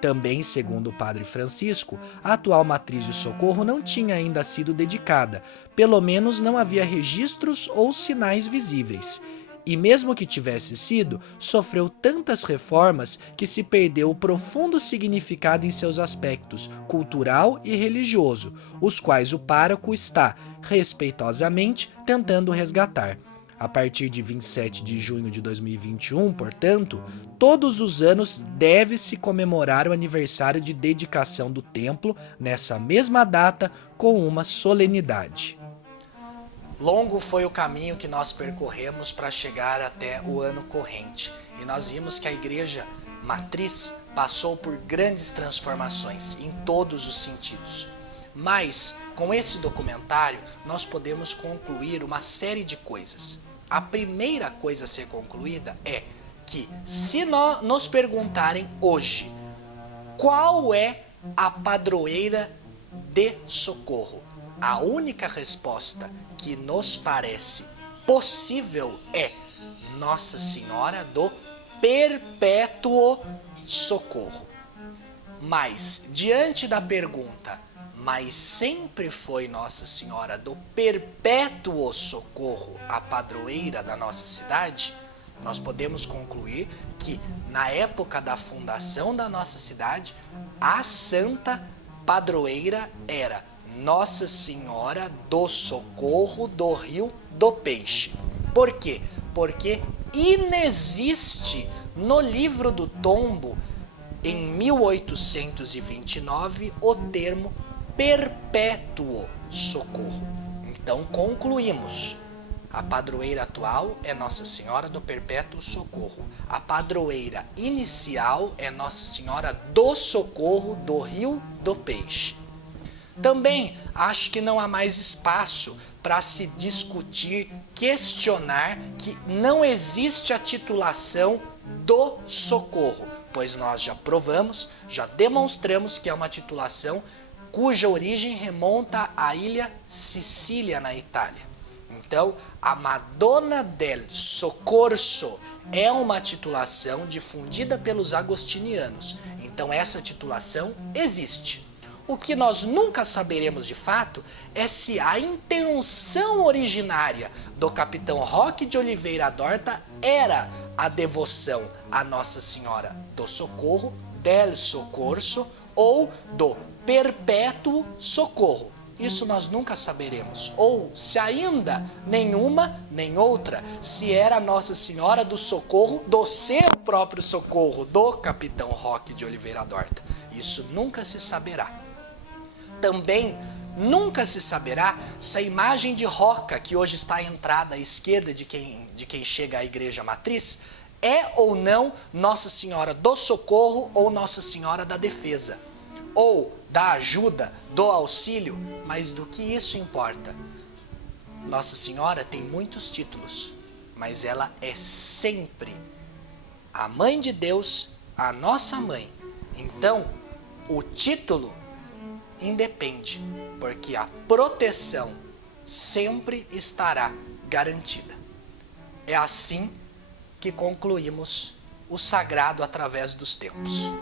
Também, segundo o padre Francisco, a atual matriz de Socorro não tinha ainda sido dedicada, pelo menos não havia registros ou sinais visíveis. E mesmo que tivesse sido, sofreu tantas reformas que se perdeu o profundo significado em seus aspectos cultural e religioso, os quais o pároco está, respeitosamente, tentando resgatar. A partir de 27 de junho de 2021, portanto, todos os anos deve-se comemorar o aniversário de dedicação do templo nessa mesma data com uma solenidade. Longo foi o caminho que nós percorremos para chegar até o ano corrente, e nós vimos que a igreja matriz passou por grandes transformações em todos os sentidos. Mas, com esse documentário, nós podemos concluir uma série de coisas. A primeira coisa a ser concluída é que, se nos perguntarem hoje qual é a padroeira de Socorro, a única resposta que nos parece possível é Nossa Senhora do Perpétuo Socorro. Mas, diante da pergunta, mas sempre foi Nossa Senhora do Perpétuo Socorro a padroeira da nossa cidade, nós podemos concluir que, na época da fundação da nossa cidade, a santa padroeira era Nossa Senhora do Socorro do Rio do Peixe. Por quê? Porque inexiste no livro do tombo, em 1829, o termo Perpétuo Socorro. Então concluímos, a padroeira atual é Nossa Senhora do Perpétuo Socorro. A padroeira inicial é Nossa Senhora do Socorro do Rio do Peixe. Também acho que não há mais espaço para se discutir, questionar que não existe a titulação do Socorro, pois nós já provamos, já demonstramos que é uma titulação cuja origem remonta à ilha Sicília, na Itália. Então, a Madonna del Soccorso é uma titulação difundida pelos agostinianos. Então, essa titulação existe. O que nós nunca saberemos de fato é se a intenção originária do capitão Roque de Oliveira Dorta era a devoção a Nossa Senhora do Socorro, del Soccorso, ou do Perpétuo Socorro. Isso nós nunca saberemos. Ou se ainda nenhuma nem outra, se era Nossa Senhora do Socorro, do seu próprio socorro, do capitão Roque de Oliveira Dorta. Isso nunca se saberá. Também Nunca se saberá se a imagem de roca que hoje está à entrada à esquerda de quem chega à igreja matriz é ou não Nossa Senhora do Socorro ou Nossa Senhora da Defesa, ou da ajuda, do auxílio, mas do que isso importa? Nossa Senhora tem muitos títulos, mas ela é sempre a Mãe de Deus, a nossa mãe. Então, o título independe, porque a proteção sempre estará garantida. É assim que concluímos o sagrado através dos tempos.